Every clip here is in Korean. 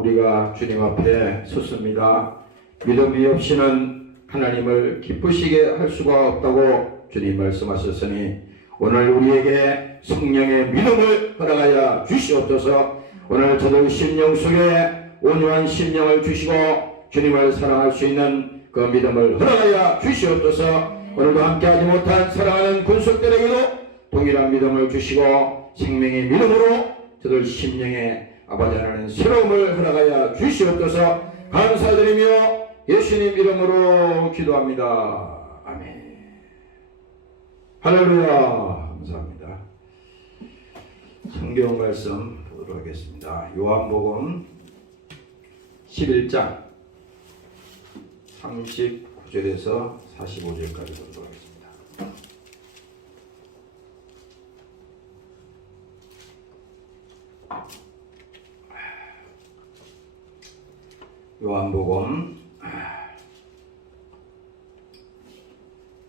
우리가 주님 앞에 섰습니다. 믿음이 없이는 하나님을 기쁘시게 할 수가 없다고 주님 말씀하셨으니 오늘 우리에게 성령의 믿음을 허락하여 주시옵소서. 오늘 저들 심령 속에 온유한 심령을 주시고 주님을 사랑할 수 있는 그 믿음을 허락하여 주시옵소서. 오늘도 함께하지 못한 사랑하는 군속들에게도 동일한 믿음을 주시고 생명의 믿음으로 저들 심령에 아버지 하나님 새로움을 허락하여 주시옵소서. 감사드리며 예수님 이름으로 기도합니다. 아멘. 할렐루야. 감사합니다. 성경 말씀 보도록 하겠습니다. 요한복음 11장 39절에서 45절까지 보도록 하겠습니다. 요한복음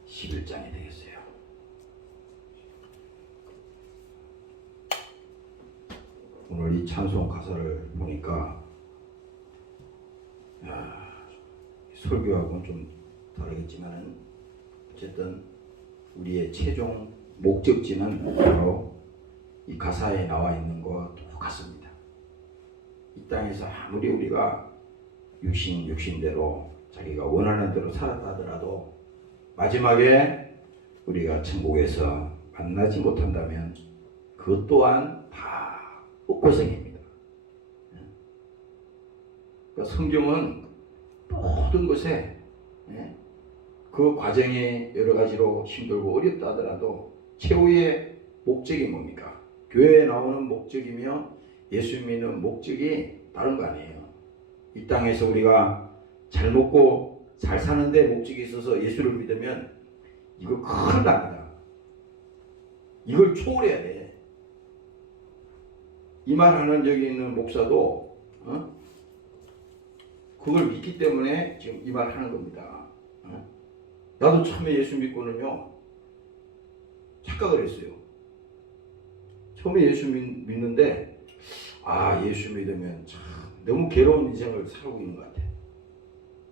11장이 되겠어요. 오늘 이 찬송 가사를 보니까 설교하고는 좀 다르겠지만 어쨌든 우리의 최종 목적지는 바로 이 가사에 나와 있는 것과 똑같습니다. 이 땅에서 아무리 우리가 육신대로 자기가 원하는 대로 살았다 하더라도 마지막에 우리가 천국에서 만나지 못한다면 그것 또한 다 헛고생입니다. 그러니까 성경은 모든 것에 그 과정이 여러 가지로 힘들고 어렵다 하더라도 최후의 목적이 뭡니까? 교회에 나오는 목적이며 예수 믿는 목적이 다른 거 아니에요. 이 땅에서 우리가 잘 먹고 잘 사는데 목적이 있어서 예수를 믿으면 이거 큰일 납니다. 이걸 초월해야 돼. 이 말하는 여기 있는 목사도 그걸 믿기 때문에 지금 이 말을 하는 겁니다. 나도 처음에 예수 믿고는요 착각을 했어요. 처음에 예수 믿는데 예수 믿으면 참 너무 괴로운 인생을 살고 있는 것 같아.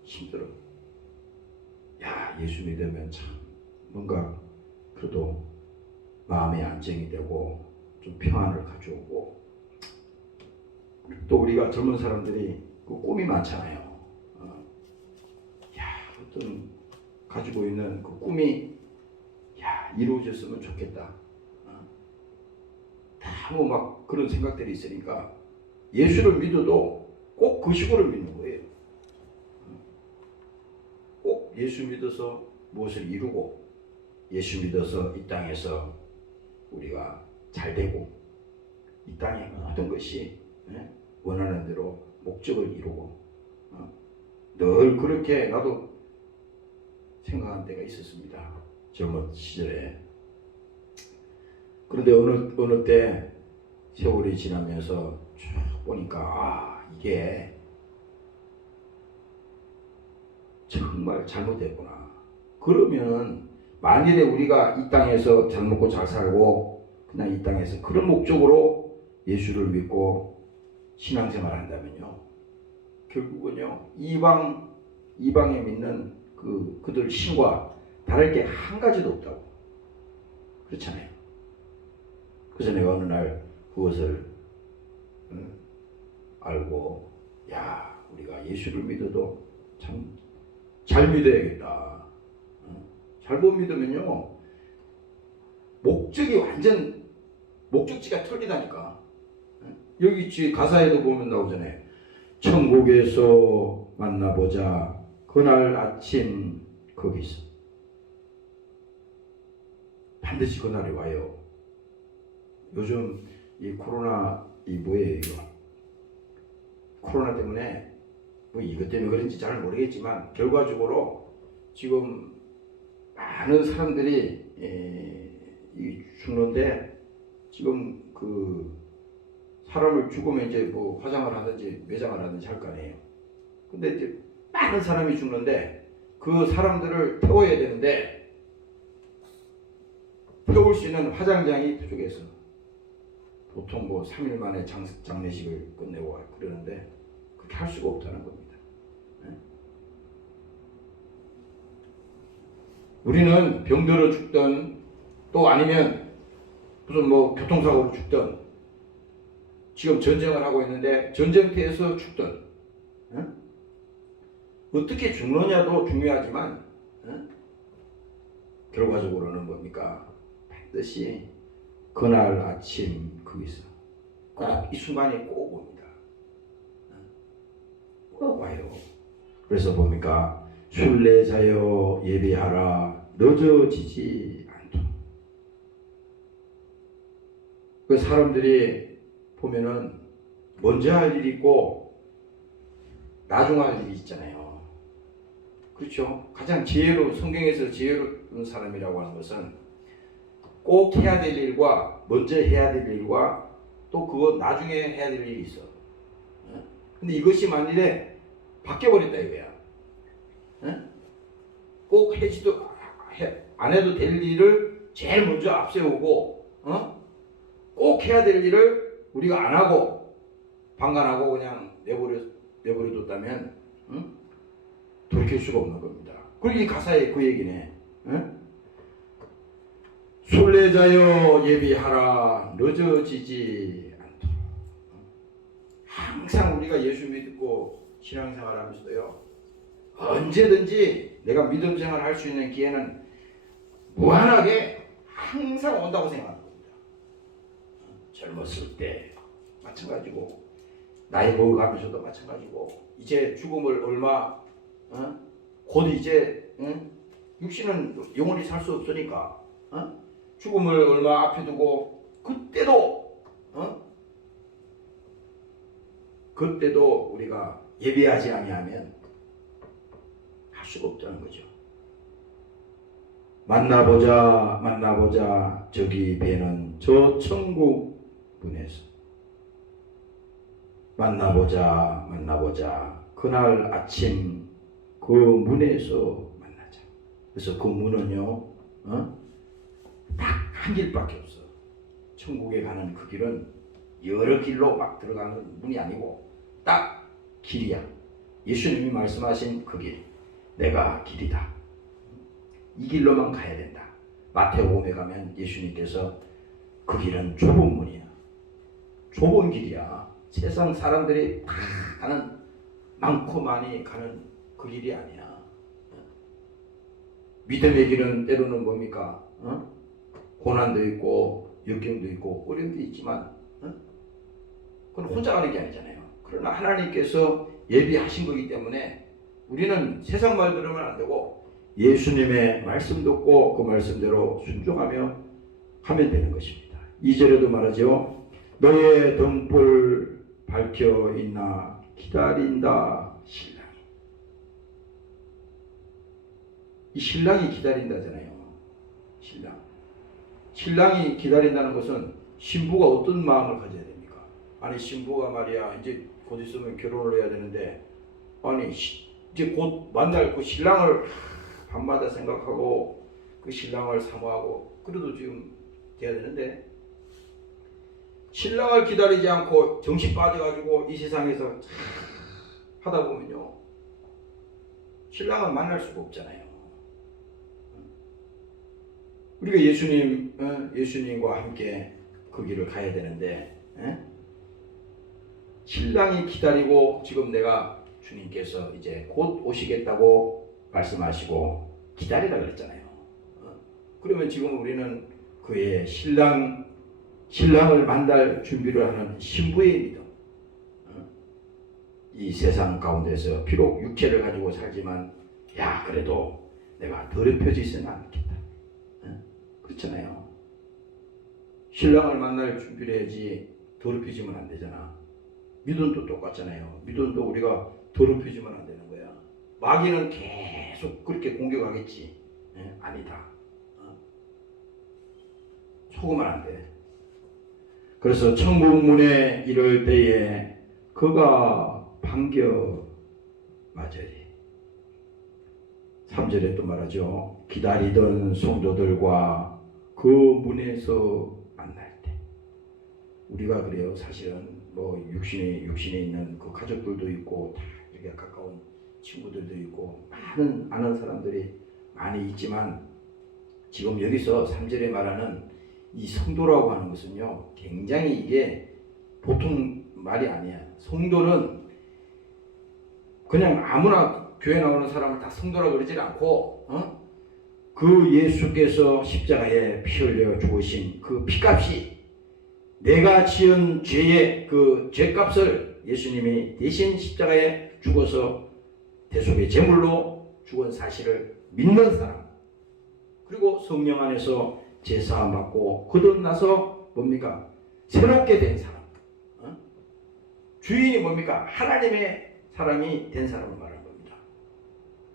힘들어. 예수 믿으면 참 뭔가 그래도 마음의 안정이 되고 좀 평안을 가져오고 또 우리가 젊은 사람들이 그 꿈이 많잖아요. 어떤 가지고 있는 그 꿈이 이루어졌으면 좋겠다. 다 뭐 막 그런 생각들이 있으니까 예수를 믿어도 꼭 그 식으로 믿는 거예요. 꼭 예수 믿어서 무엇을 이루고 예수 믿어서 이 땅에서 우리가 잘 되고 이 땅의 모든 것이 원하는 대로 목적을 이루고 늘 그렇게 나도 생각한 때가 있었습니다. 젊은 시절에. 그런데 어느 때 세월이 지나면서 쭉 보니까 이게 정말 잘못됐구나. 그러면 만일에 우리가 이 땅에서 잘 먹고 잘 살고 그냥 이 땅에서 그런 목적으로 예수를 믿고 신앙생활 한다면요 결국은요 이방에 믿는 그들 신과 다를 게 한 가지도 없다고. 그렇잖아요. 그래서 내가 어느 날 그것을 알고 우리가 예수를 믿어도 참 잘 믿어야겠다. 잘못 믿으면요 목적이 완전 목적지가 틀리다니까. 여기 가사에도 보면 나오잖아요. 천국에서 만나보자 그날 아침 거기서. 반드시 그날이 와요. 요즘 이 코로나 뭐예요 이거? 코로나 때문에 뭐 이것 때문에 그런지 잘 모르겠지만 결과적으로 지금 많은 사람들이 죽는데 지금 그 사람을 죽으면 이제 뭐 화장을 하든지 매장을 하든지 할 거 아니에요. 근데 이제 많은 사람이 죽는데 그 사람들을 태워야 되는데 태울 수 있는 화장장이 부족해서 보통 뭐 3일 만에 장례식을 끝내고 그러는데 그렇게 할 수가 없다는 겁니다. 우리는 병들어 죽든 또 아니면 무슨 뭐 교통사고로 죽든 지금 전쟁을 하고 있는데 전쟁터에서 죽든 어떻게 죽느냐도 중요하지만 결과적으로는 뭡니까? 반드시 그날 아침 거기서 꼭 이 순간이 꼭 옵니다. 꼭 와요. 그래서 뭡니까? 순례자여 예비하라 늦어지지 않도록. 그 사람들이 보면은 먼저 할 일이 있고 나중 할 일이 있잖아요. 그렇죠? 가장 성경에서 지혜로운 사람이라고 하는 것은 꼭 해야 될 일과 먼저 해야 될 일과 또 그거 나중에 해야 될 일이 있어. 근데 이것이 만일에 바뀌어버린다 이거야. 꼭 안 해도 될 일을 제일 먼저 앞세우고 꼭 해야 될 일을 우리가 안 하고 방관하고 그냥 내버려뒀다면 돌이킬 수가 없는 겁니다. 그리고 이 가사에 그 얘기네. 순례자여 예비하라 늦어지지 않도록. 항상 우리가 예수 믿고 신앙생활하면서도요, 언제든지 내가 믿음 생활 할 수 있는 기회는 무한하게 항상 온다고 생각하는 겁니다. 젊었을 때 마찬가지고 나이 먹어가면서도 마찬가지고 이제 죽음을 얼마 곧 이제 육신은 영원히 살 수 없으니까 죽음을 얼마 앞에 두고 그때도 우리가 예비하지 아니하면 할 수가 없다는 거죠. 만나보자 저기 배는 저 천국 문에서 만나보자 그날 아침 그 문에서 만나자. 그래서 그 문은요 딱 한 길밖에 없어. 천국에 가는 그 길은 여러 길로 막 들어가는 문이 아니고 딱 길이야. 예수님이 말씀하신 그 길, 내가 길이다. 이 길로만 가야 된다. 마태복음에 가면 예수님께서 그 길은 좁은 문이야. 좁은 길이야. 세상 사람들이 다 가는, 많고 많이 가는 그 길이 아니야. 믿음의 길은 때로는 뭡니까? 고난도 있고 역경도 있고 어려움도 있지만 그건 혼자 가는 게 아니잖아요. 그러나 하나님께서 예비하신 거기 때문에 우리는 세상 말 들으면 안 되고 예수님의 말씀 듣고 그 말씀대로 순종하며 하면 되는 것입니다. 2절에도 말하죠. 너의 등불 밝혀 있나 기다린다 신랑이. 이 신랑이 기다린다잖아요. 신랑이 기다린다는 것은 신부가 어떤 마음을 가져야 됩니까? 아니 신부가 말이야 이제 곧 있으면 결혼을 해야 되는데 아니 이제 곧 만날 그 신랑을 밤마다 생각하고 그 신랑을 사모하고 그래도 지금 돼야 되는데 신랑을 기다리지 않고 정신 빠져가지고 이 세상에서 하다 보면요 신랑을 만날 수가 없잖아요. 우리가 예수님과 함께 그 길을 가야 되는데 신랑이 기다리고 지금 내가 주님께서 이제 곧 오시겠다고 말씀하시고 기다리라 그랬잖아요. 그러면 지금 우리는 그의 신랑을 만날 준비를 하는 신부의 믿음. 이 세상 가운데서 비록 육체를 가지고 살지만 야 그래도 내가 더럽혀지지는 않겠다. 그렇잖아요. 신랑을 만날 준비를 해야지 더럽혀지면 안 되잖아. 믿음도 똑같잖아요. 믿음도 우리가 더럽혀지면 안 되는 거야. 마귀는 계속 그렇게 공격하겠지. 아니다. 속으면 안 돼. 그래서 천국 문에 이를 때에 그가 반겨 맞으리. 3절에 또 말하죠. 기다리던 성도들과 그 문에서 만날 때. 우리가 그래요. 사실은 뭐 육신에 있는 그 가족들도 있고 다 이렇게 가까운 친구들도 있고 많은 아는 사람들이 많이 있지만 지금 여기서 3절에 말하는 이 성도라고 하는 것은요 굉장히 이게 보통 말이 아니야. 성도는 그냥 아무나 교회 나오는 사람을 다 성도라고 그러질 않고 그 예수께서 십자가에 피 흘려 죽으신 그 피값이 내가 지은 죄의 그 죄값을 예수님이 대신 십자가에 죽어서 대속의 제물로 죽은 사실을 믿는 사람, 그리고 성령 안에서 제사함 받고 거듭나서 뭡니까? 새롭게 된 사람, 주인이 뭡니까? 하나님의 사람이 된 사람을 말하는 겁니다.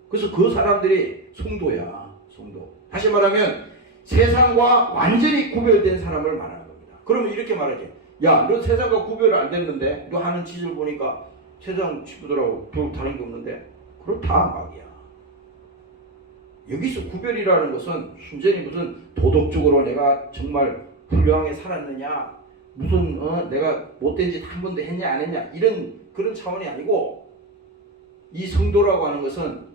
그래서 그 사람들이 성도야, 성도. 다시 말하면 세상과 완전히 구별된 사람을 말하는 겁니다. 그러면 이렇게 말하지. 야, 너 세상과 구별 안 됐는데 너 하는 짓을 보니까 세상 친구들하고 별 다른 게 없는데? 그렇다 막이야. 여기서 구별이라는 것은 순전히 무슨 도덕적으로 내가 정말 훌륭하게 살았느냐, 무슨 내가 못된 짓 한 번도 했냐 안 했냐 이런 그런 차원이 아니고, 이 성도라고 하는 것은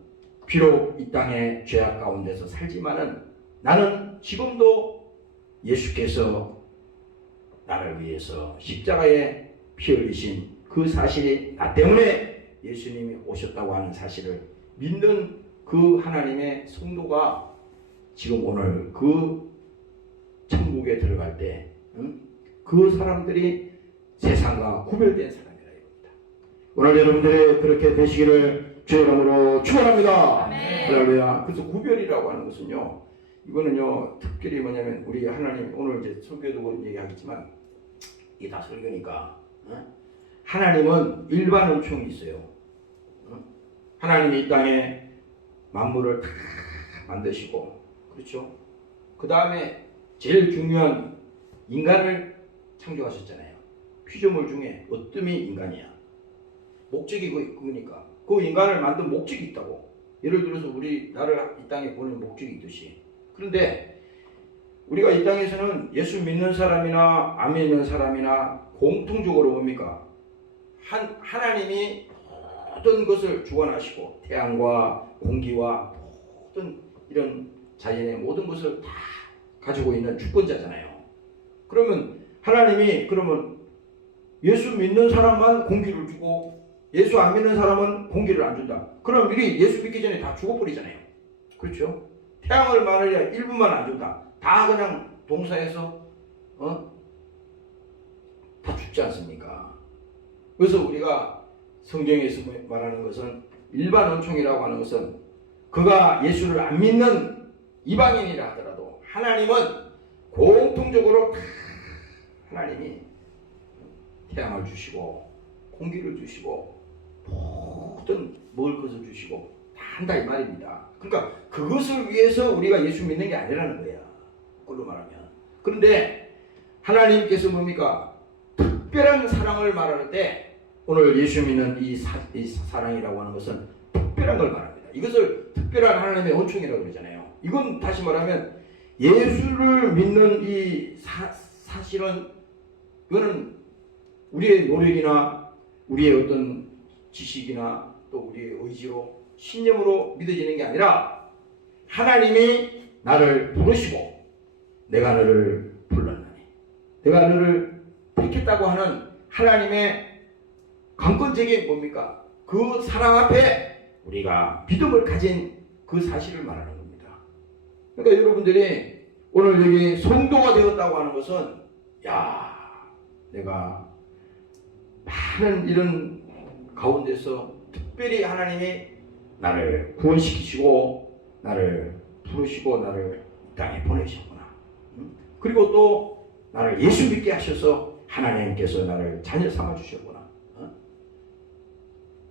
비록 이 땅의 죄악 가운데서 살지만은 나는 지금도 예수께서 나를 위해서 십자가에 피 흘리신 그 사실이 나 때문에 예수님이 오셨다고 하는 사실을 믿는 그 하나님의 성도가 지금 오늘 그 천국에 들어갈 때 그 사람들이 세상과 구별된 사람이라 이겁니다. 오늘 여러분들이 그렇게 되시기를 주의 이름으로 축원합니다. 할렐루야. 그래서 구별이라고 하는 것은요, 이거는요 특별히 뭐냐면 우리 하나님 오늘 이제 설교도 얘기하겠지만 이게 다 설교니까 하나님은 일반 은총이 있어요. 하나님이 이 땅에 만물을 다 만드시고, 그렇죠? 그 다음에 제일 중요한 인간을 창조하셨잖아요. 피조물 중에 어뜸이 인간이야. 목적이 그거니까. 그 인간을 만든 목적이 있다고. 예를 들어서 나를 이 땅에 보낸 목적이 있듯이. 그런데 우리가 이 땅에서는 예수 믿는 사람이나 안 믿는 사람이나 공통적으로 뭡니까? 하나님이 모든 것을 주관하시고 태양과 공기와 모든 이런 자연의 모든 것을 다 가지고 있는 주권자잖아요. 그러면 하나님이 예수 믿는 사람만 공기를 주고 예수 안 믿는 사람은 공기를 안 준다. 그럼 우리 예수 믿기 전에 다 죽어버리잖아요. 그렇죠? 태양을 만약에 일부만 안 준다. 다 그냥 동사에서 다 죽지 않습니까? 그래서 우리가 성경에서 말하는 것은 일반 은총이라고 하는 것은 그가 예수를 안 믿는 이방인이라 하더라도 하나님은 공통적으로 하나님이 태양을 주시고 공기를 주시고 모든 먹을 것을 주시고 다 한다 이 말입니다. 그러니까 그것을 위해서 우리가 예수 믿는 게 아니라는 거야. 그걸로 말하면. 그런데 하나님께서 뭡니까? 특별한 사랑을 말할 때 오늘 예수 믿는 이 사랑이라고 하는 것은 특별한 걸 말합니다. 이것을 특별한 하나님의 은총이라고 그러잖아요. 이건 다시 말하면 예수를 믿는 이 사실은 이거는 우리의 노력이나 우리의 어떤 지식이나 또 우리의 의지로 신념으로 믿어지는 게 아니라 하나님이 나를 부르시고 내가 너를 불렀나니 내가 너를 택했다고 하는 하나님의 강권적인 뭡니까? 그 사랑 앞에 우리가 믿음을 가진 그 사실을 말하는 겁니다. 그러니까 여러분들이 오늘 여기 성도가 되었다고 하는 것은 내가 많은 이런 가운데서 특별히 하나님이 나를 구원시키시고 나를 부르시고 나를 이 땅에 보내셨구나. 그리고 또 나를 예수 믿게 하셔서 하나님께서 나를 자녀 삼아 주셨구나.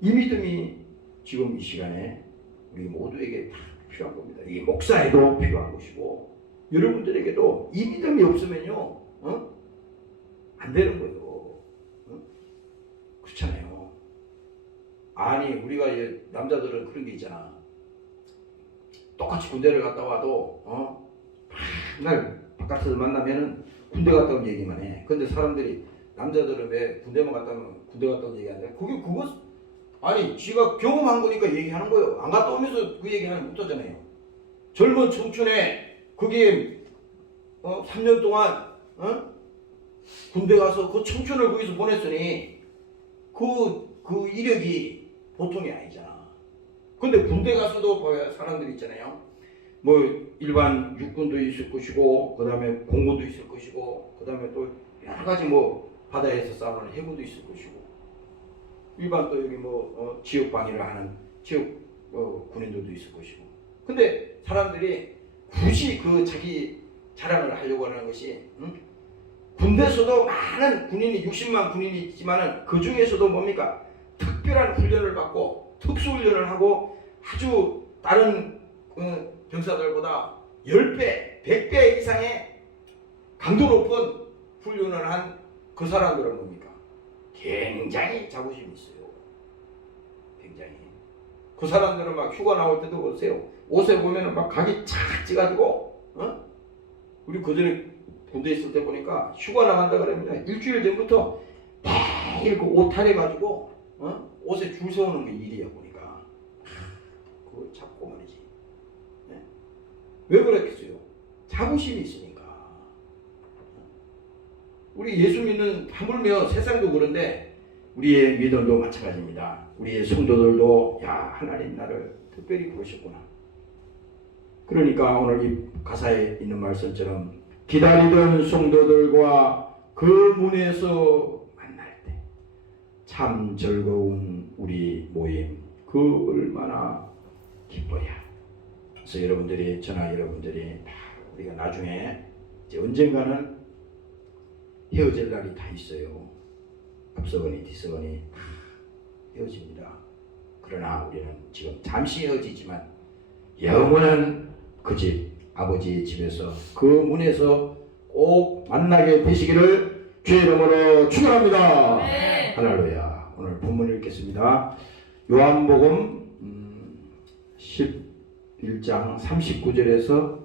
이 믿음이 지금 이 시간에 우리 모두에게 다 필요한 겁니다. 이게 목사에도 필요한 것이고 여러분들에게도 이 믿음이 없으면요 안 되는 거예요. 그렇잖아요. 아니 우리가 남자들은 그런 게 있잖아. 똑같이 군대를 갔다 와도 맨날 바깥에서 만나면은 군대 갔다 온 얘기만 해. 근데 사람들이 남자들은 왜 군대만 갔다 오면 군대 갔다 온 얘기하는데 그거 아니 지가 경험한 거니까 얘기하는 거예요. 안 갔다 오면서 그 얘기하면 못하잖아요. 젊은 청춘에 그게 3년 동안 군대 가서 그 청춘을 거기서 보냈으니 그 이력이 보통이 아니잖아. 근데 군대 가서도 사람들이 있잖아요. 뭐 일반 육군도 있을 것이고 그 다음에 공군도 있을 것이고 그 다음에 또 여러 가지 뭐 바다에서 싸우는 해군도 있을 것이고 일반 또 여기 뭐 지역 방위를 하는 지역 군인들도 있을 것이고. 근데 사람들이 굳이 그 자기 자랑을 하려고 하는 것이 군대에서도 많은 군인이 60만 군인이 있지만은 그 중에서도 뭡니까 특별한 훈련을 받고 특수훈련을 하고 아주 다른 병사들보다 10배, 100배 이상의 강도 높은 훈련을 한 그 사람들은 뭡니까? 굉장히 자부심이 있어요. 굉장히. 그 사람들은 막 휴가 나올 때도 보세요. 옷에 보면은 막 각이 착 찌가지고, 우리 그전에 군대 있을 때 보니까 휴가 나간다 그러면 일주일 전부터 매일 그 옷 탈해가지고, 옷에 줄 세우는 게 일이야, 보니까. 그거 잡고 말이지. 네? 왜 그랬겠어요? 자부심이 있으니까. 우리 예수 믿는 하물며 세상도 그런데 우리의 믿음도 마찬가지입니다. 우리의 성도들도 야 하나님 나를 특별히 부르셨구나. 그러니까 오늘 이 가사에 있는 말씀처럼 기다리던 성도들과 그 문에서 만날 때 참 즐거운 우리 모임 그 얼마나 기뻐야. 그래서 여러분들이 저나 여러분들이 다 우리가 나중에 이제 언젠가는 헤어질 날이 다 있어요. 앞서거니 뒤서거니 다 헤어집니다. 그러나 우리는 지금 잠시 헤어지지만 영원한 그 집, 아버지의 집에서 그 문에서 꼭 만나게 되시기를 주의 이름으로 축원합니다. 네. 할렐루야. 오늘 본문 읽겠습니다. 요한복음 11장 39절에서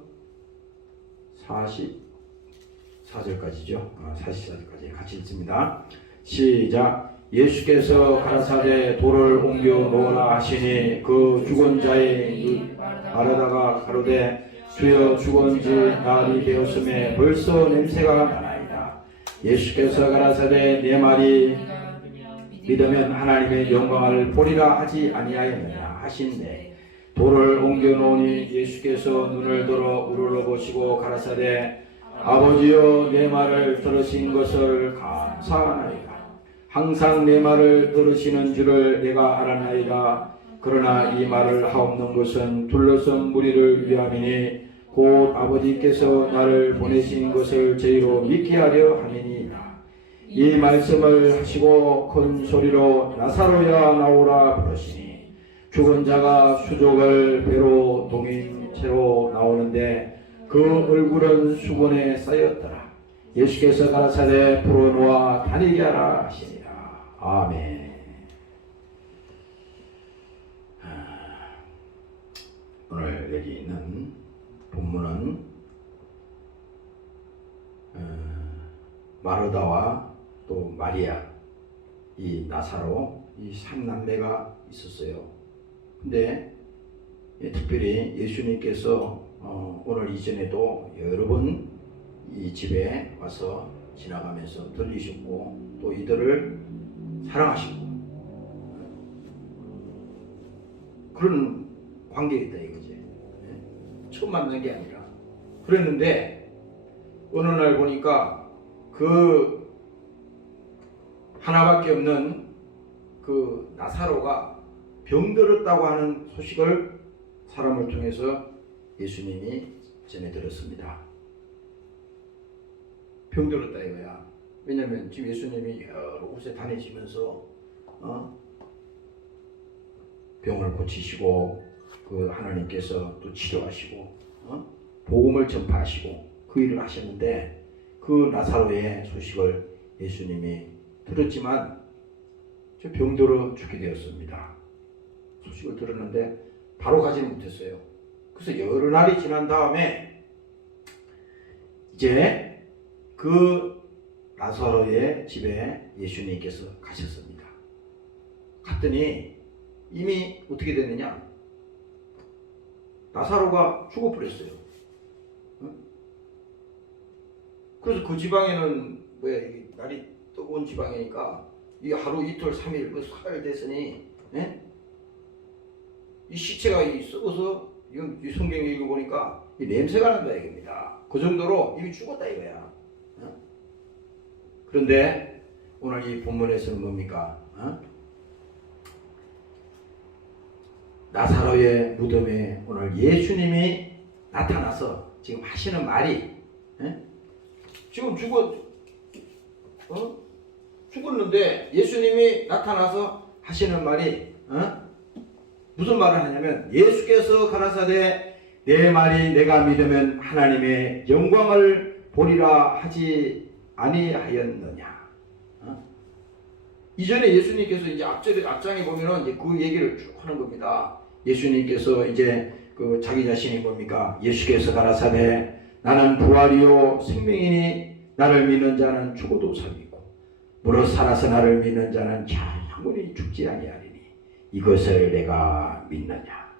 44절까지죠. 44절까지 같이 읽습니다. 시작. 예수께서 가라사대 돌을 옮겨 놓으라 하시니 그 죽은 자의 마르다가 가로되 주여 죽은 지 날이 되었음에 벌써 냄새가 나나이다. 예수께서 가라사대 내 말이 믿으면 하나님의 영광을 보리라 하지 아니하였느냐 하신대. 돌을 옮겨 놓으니 예수께서 눈을 들어 우러러보시고 가라사대 아버지여 내 말을 들으신 것을 감사하나이다. 항상 내 말을 들으시는 줄을 내가 알았나이다. 그러나 이 말을 하옵는 것은 둘러선 무리를 위함이니 곧 아버지께서 나를 보내신 것을 저희로 믿게 하려 함이니이다. 이 말씀을 하시고 큰 소리로 나사로야 나오라 부르시니 죽은 자가 수족을 배로 동인 채로 나오는데 그 얼굴은 수건에 쌓였더라. 예수께서 가라사대 불어놓아 다니게 하라 하시니라. 아멘. 오늘 여기 있는 본문은 마르다와 또 마리아, 이 나사로, 이 3남매가 있었어요. 근데 특별히 예수님께서 오늘 이전에도 여러 번 이 집에 와서 지나가면서 들리셨고 또 이들을 사랑하시고 그런 관계가 있다 이거지. 처음 만난 게 아니라 그랬는데 어느 날 보니까 그 하나밖에 없는 그 나사로가 병들었다고 하는 소식을 사람을 통해서 예수님이 전해 들었습니다. 병들었다 이거야. 왜냐면 지금 예수님이 여러 곳에 다니시면서 병을 고치시고 그 하나님께서 또 치료하시고 복음을 전파하시고 그 일을 하셨는데 그 나사로의 소식을 예수님이 들었지만 저 병들어 죽게 되었습니다. 소식을 들었는데 바로 가지는 못했어요. 그래서 여러 날이 지난 다음에 이제 그 나사로의 집에 예수님께서 가셨습니다. 갔더니 이미 어떻게 됐느냐? 나사로가 죽어버렸어요. 응? 그래서 그 지방에는 이게 날이 뜨거운 지방이니까 이 하루 이틀 3일 그 사흘 됐으니 이 시체가 썩어서 이건 성경에 읽어보니까 이 냄새가 난다 이겁니다. 그 정도로 이미 죽었다 이거야. 그런데 오늘 이 본문에서는 뭡니까? 나사로의 무덤에 오늘 예수님이 나타나서 지금 하시는 말이 지금 죽었는데 예수님이 나타나서 하시는 말이 무슨 말을 하냐면 예수께서 가라사대 내 말이 내가 믿으면 하나님의 영광을 보리라 하지 아니하였느냐. 이전에 예수님께서 이제 앞장에 보면은 이제 그 얘기를 쭉 하는 겁니다. 예수님께서 이제 그 자기 자신이 뭡니까? 예수께서 가라사대 나는 부활이요 생명이니 나를 믿는 자는 죽어도 살리고 무릇 살아서 나를 믿는 자는 영원히 죽지 아니하리니 이것을 내가 믿느냐.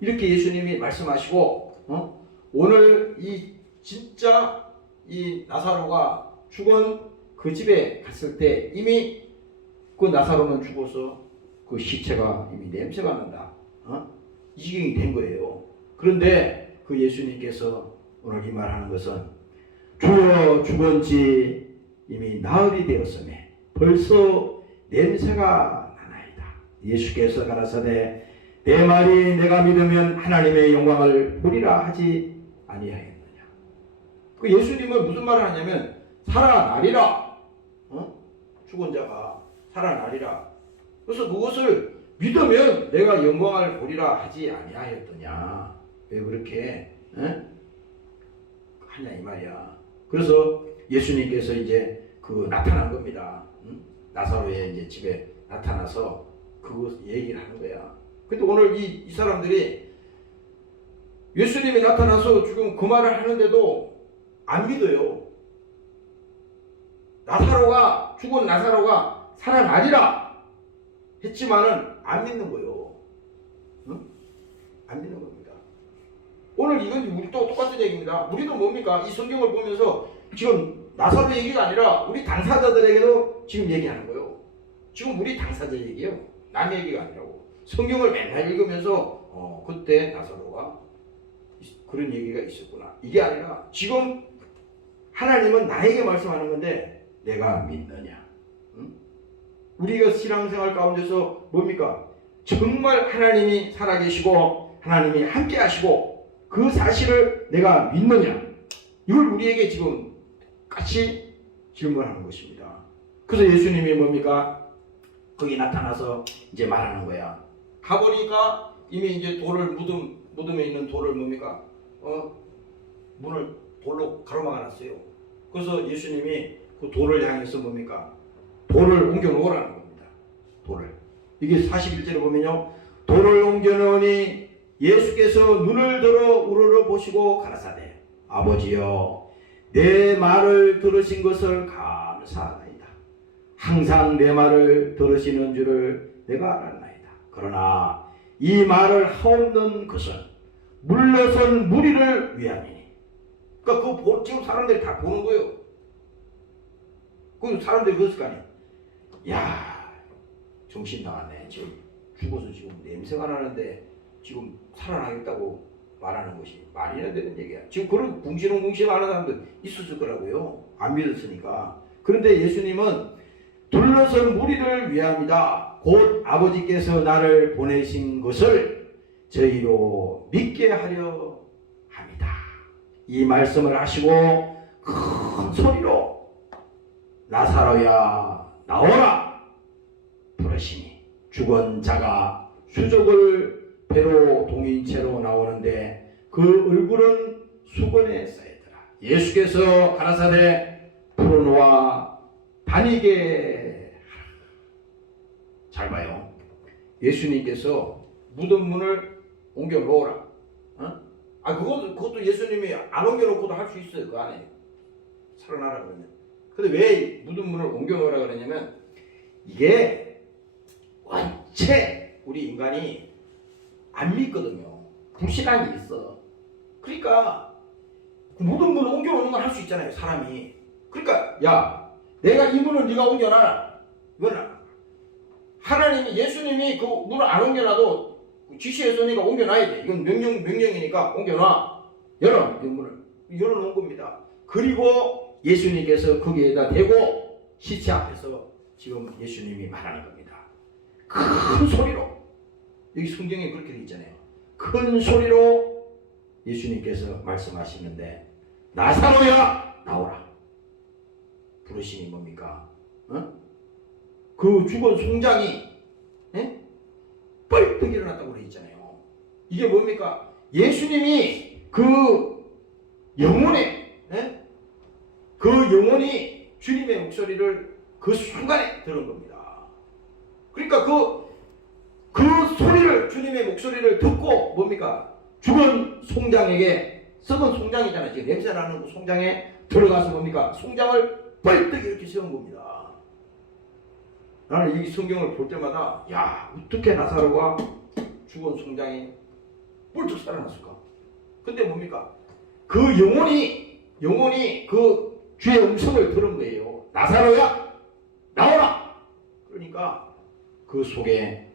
이렇게 예수님이 말씀하시고 오늘 이 진짜 이 나사로가 죽은 그 집에 갔을 때 이미 그 나사로는 죽어서 그 시체가 이미 냄새가 난다. 이 지경이 된 거예요. 그런데 그 예수님께서 오늘 이 말하는 것은 주여 죽은 지 이미 나흘이 되었으매 벌써 냄새가 나나이다. 예수께서 가라사대 내 말이 내가 믿으면 하나님의 영광을 보리라 하지 아니하였느냐. 그 예수님은 무슨 말을 하냐면 살아나리라. 죽은 자가 살아나리라. 그래서 그것을 믿으면 내가 영광을 보리라 하지 아니하였더냐. 왜 그렇게 하냐 이 말이야. 그래서 예수님께서 이제 그 나타난 겁니다. 나사로의 이제 집에 나타나서 그것 얘기를 하는 거야. 근데 오늘 이 사람들이 예수님이 나타나서 지금 그 말을 하는데도 안 믿어요. 죽은 나사로가 살아나리라 했지만은 안 믿는 거예요. 안 믿는 겁니다. 오늘 이건 우리 또 똑같은 얘기입니다. 우리도 뭡니까? 이 성경을 보면서 지금 나사로 얘기가 아니라 우리 당사자들에게도 지금 얘기하는 거예요. 지금 우리 당사자 얘기예요. 남 얘기가 아니라고. 성경을 맨날 읽으면서 그때 나사로가 그런 얘기가 있었구나. 이게 아니라 지금 하나님은 나에게 말씀하는 건데 내가 믿느냐. 우리가 신앙생활 가운데서 뭡니까? 정말 하나님이 살아계시고 하나님이 함께 하시고 그 사실을 내가 믿느냐. 이걸 우리에게 지금 같이 질문하는 것입니다. 그래서 예수님이 뭡니까? 거기 나타나서 이제 말하는 거야. 가보니까 이미 이제 무덤에 있는 돌을 뭡니까? 문을 돌로 가로막아놨어요. 그래서 예수님이 그 돌을 향해서 뭡니까? 돌을 옮겨 놓으라는 겁니다. 돌을. 이게 41절에 보면요. 돌을 옮겨 놓으니 예수께서 눈을 들어 우러러 보시고 가라사대 아버지여 내 말을 들으신 것을 감사하나이다. 항상 내 말을 들으시는 줄을 내가 알았나이다. 그러나 이 말을 하옵는 것은 물러선 무리를 위함이니. 그러니까 지금 사람들이 다 보는 거예요. 그 사람들이 그랬을 거 아니에요. 야, 정신 나갔네. 지금 죽어서 지금 냄새가 나는데 지금 살아나겠다고 말하는 것이 말이나 되는 얘기야. 지금 그런 궁시렁궁시렁 하는 사람들 있었을 거라고요. 안 믿었으니까. 그런데 예수님은 둘러선 무리를 위함이다. 곧 아버지께서 나를 보내신 것을 저희로 믿게 하려 합니다. 이 말씀을 하시고 큰 소리로 나사로야 나오라 부르시니 죽은 자가 수족을 배로 동인 채로 나오는데 그 얼굴은 수건에 쌓이더라. 예수께서 가라사대 불어놓아 다니게 하라. 잘 봐요. 예수님께서 무덤 문을 옮겨 놓으라. 그것도 예수님이 안 옮겨 놓고도 할 수 있어요. 그 안에 살아나라 그러면 근데 왜 묻은 물을 옮겨 놓으라 그러냐면 이게 원체 우리 인간이 안 믿거든요. 불신한 게 있어. 그러니까 그 묻은 물을 옮겨 놓는 건 할 수 있잖아요, 사람이. 그러니까 야, 내가 이 물을 네가 옮겨놔라. 이거는 하나님이, 예수님이 그 물을 안 옮겨놔도 지시했으니까 옮겨놔야 돼. 이건 명령이니까 옮겨놔. 열어, 이 문을. 열어놓은 겁니다. 그리고 예수님께서 거기에다 대고 시체 앞에서 지금 예수님이 말하는 겁니다. 큰 소리로. 여기 성경에 그렇게 되어 있잖아요. 큰 소리로 예수님께서 말씀하시는데 나사로야 나오라. 부르심이 뭡니까? 그 죽은 송장이 뻘떡 일어났다고 그래 있잖아요. 이게 뭡니까? 예수님이 그 영혼에 그 영혼이 주님의 목소리를 그 순간에 들은 겁니다. 그러니까 그 소리를, 주님의 목소리를 듣고 뭡니까? 죽은 송장에게, 썩은 송장이잖아요. 지금 냄새나는 그 송장에 들어가서 뭡니까? 송장을 뻘떡 이렇게 세운 겁니다. 나는 이 성경을 볼 때마다 야, 어떻게 나사로가 죽은 송장이 뿔쩍 살아났을까? 근데 뭡니까? 그 영혼이 그 주의 음성을 들은 거예요. 나사로야 나오라. 그러니까 그 속에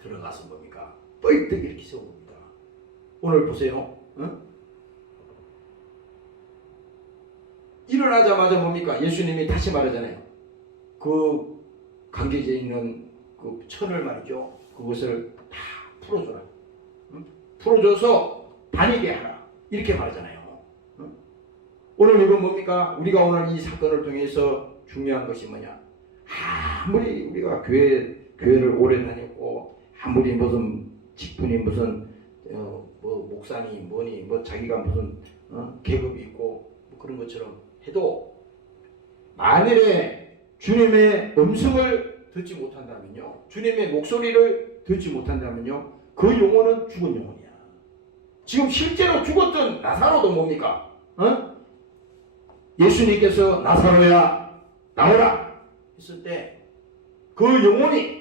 들어가서 뭡니까? 뻘떡 이렇게 세운 겁니다. 오늘 보세요. 일어나자마자 뭡니까? 예수님이 다시 말하잖아요. 그 감겨져 있는 그 천을 말이죠. 그것을 다 풀어줘라. 풀어줘서 다니게 하라. 이렇게 말하잖아요. 오늘 이건 뭡니까? 우리가 오늘 이 사건을 통해서 중요한 것이 뭐냐? 아무리 우리가 교회를 오래 다녔고, 아무리 무슨 직분이 무슨 뭐 목사니 뭐니 뭐 자기가 무슨 계급이 있고 뭐 그런 것처럼 해도 만일에 주님의 음성을 듣지 못한다면요, 주님의 목소리를 듣지 못한다면요, 그 영혼은 죽은 영혼이야. 지금 실제로 죽었던 나사로도 뭡니까? 예수님께서 나사로야 나오라 했을 때 그 영혼이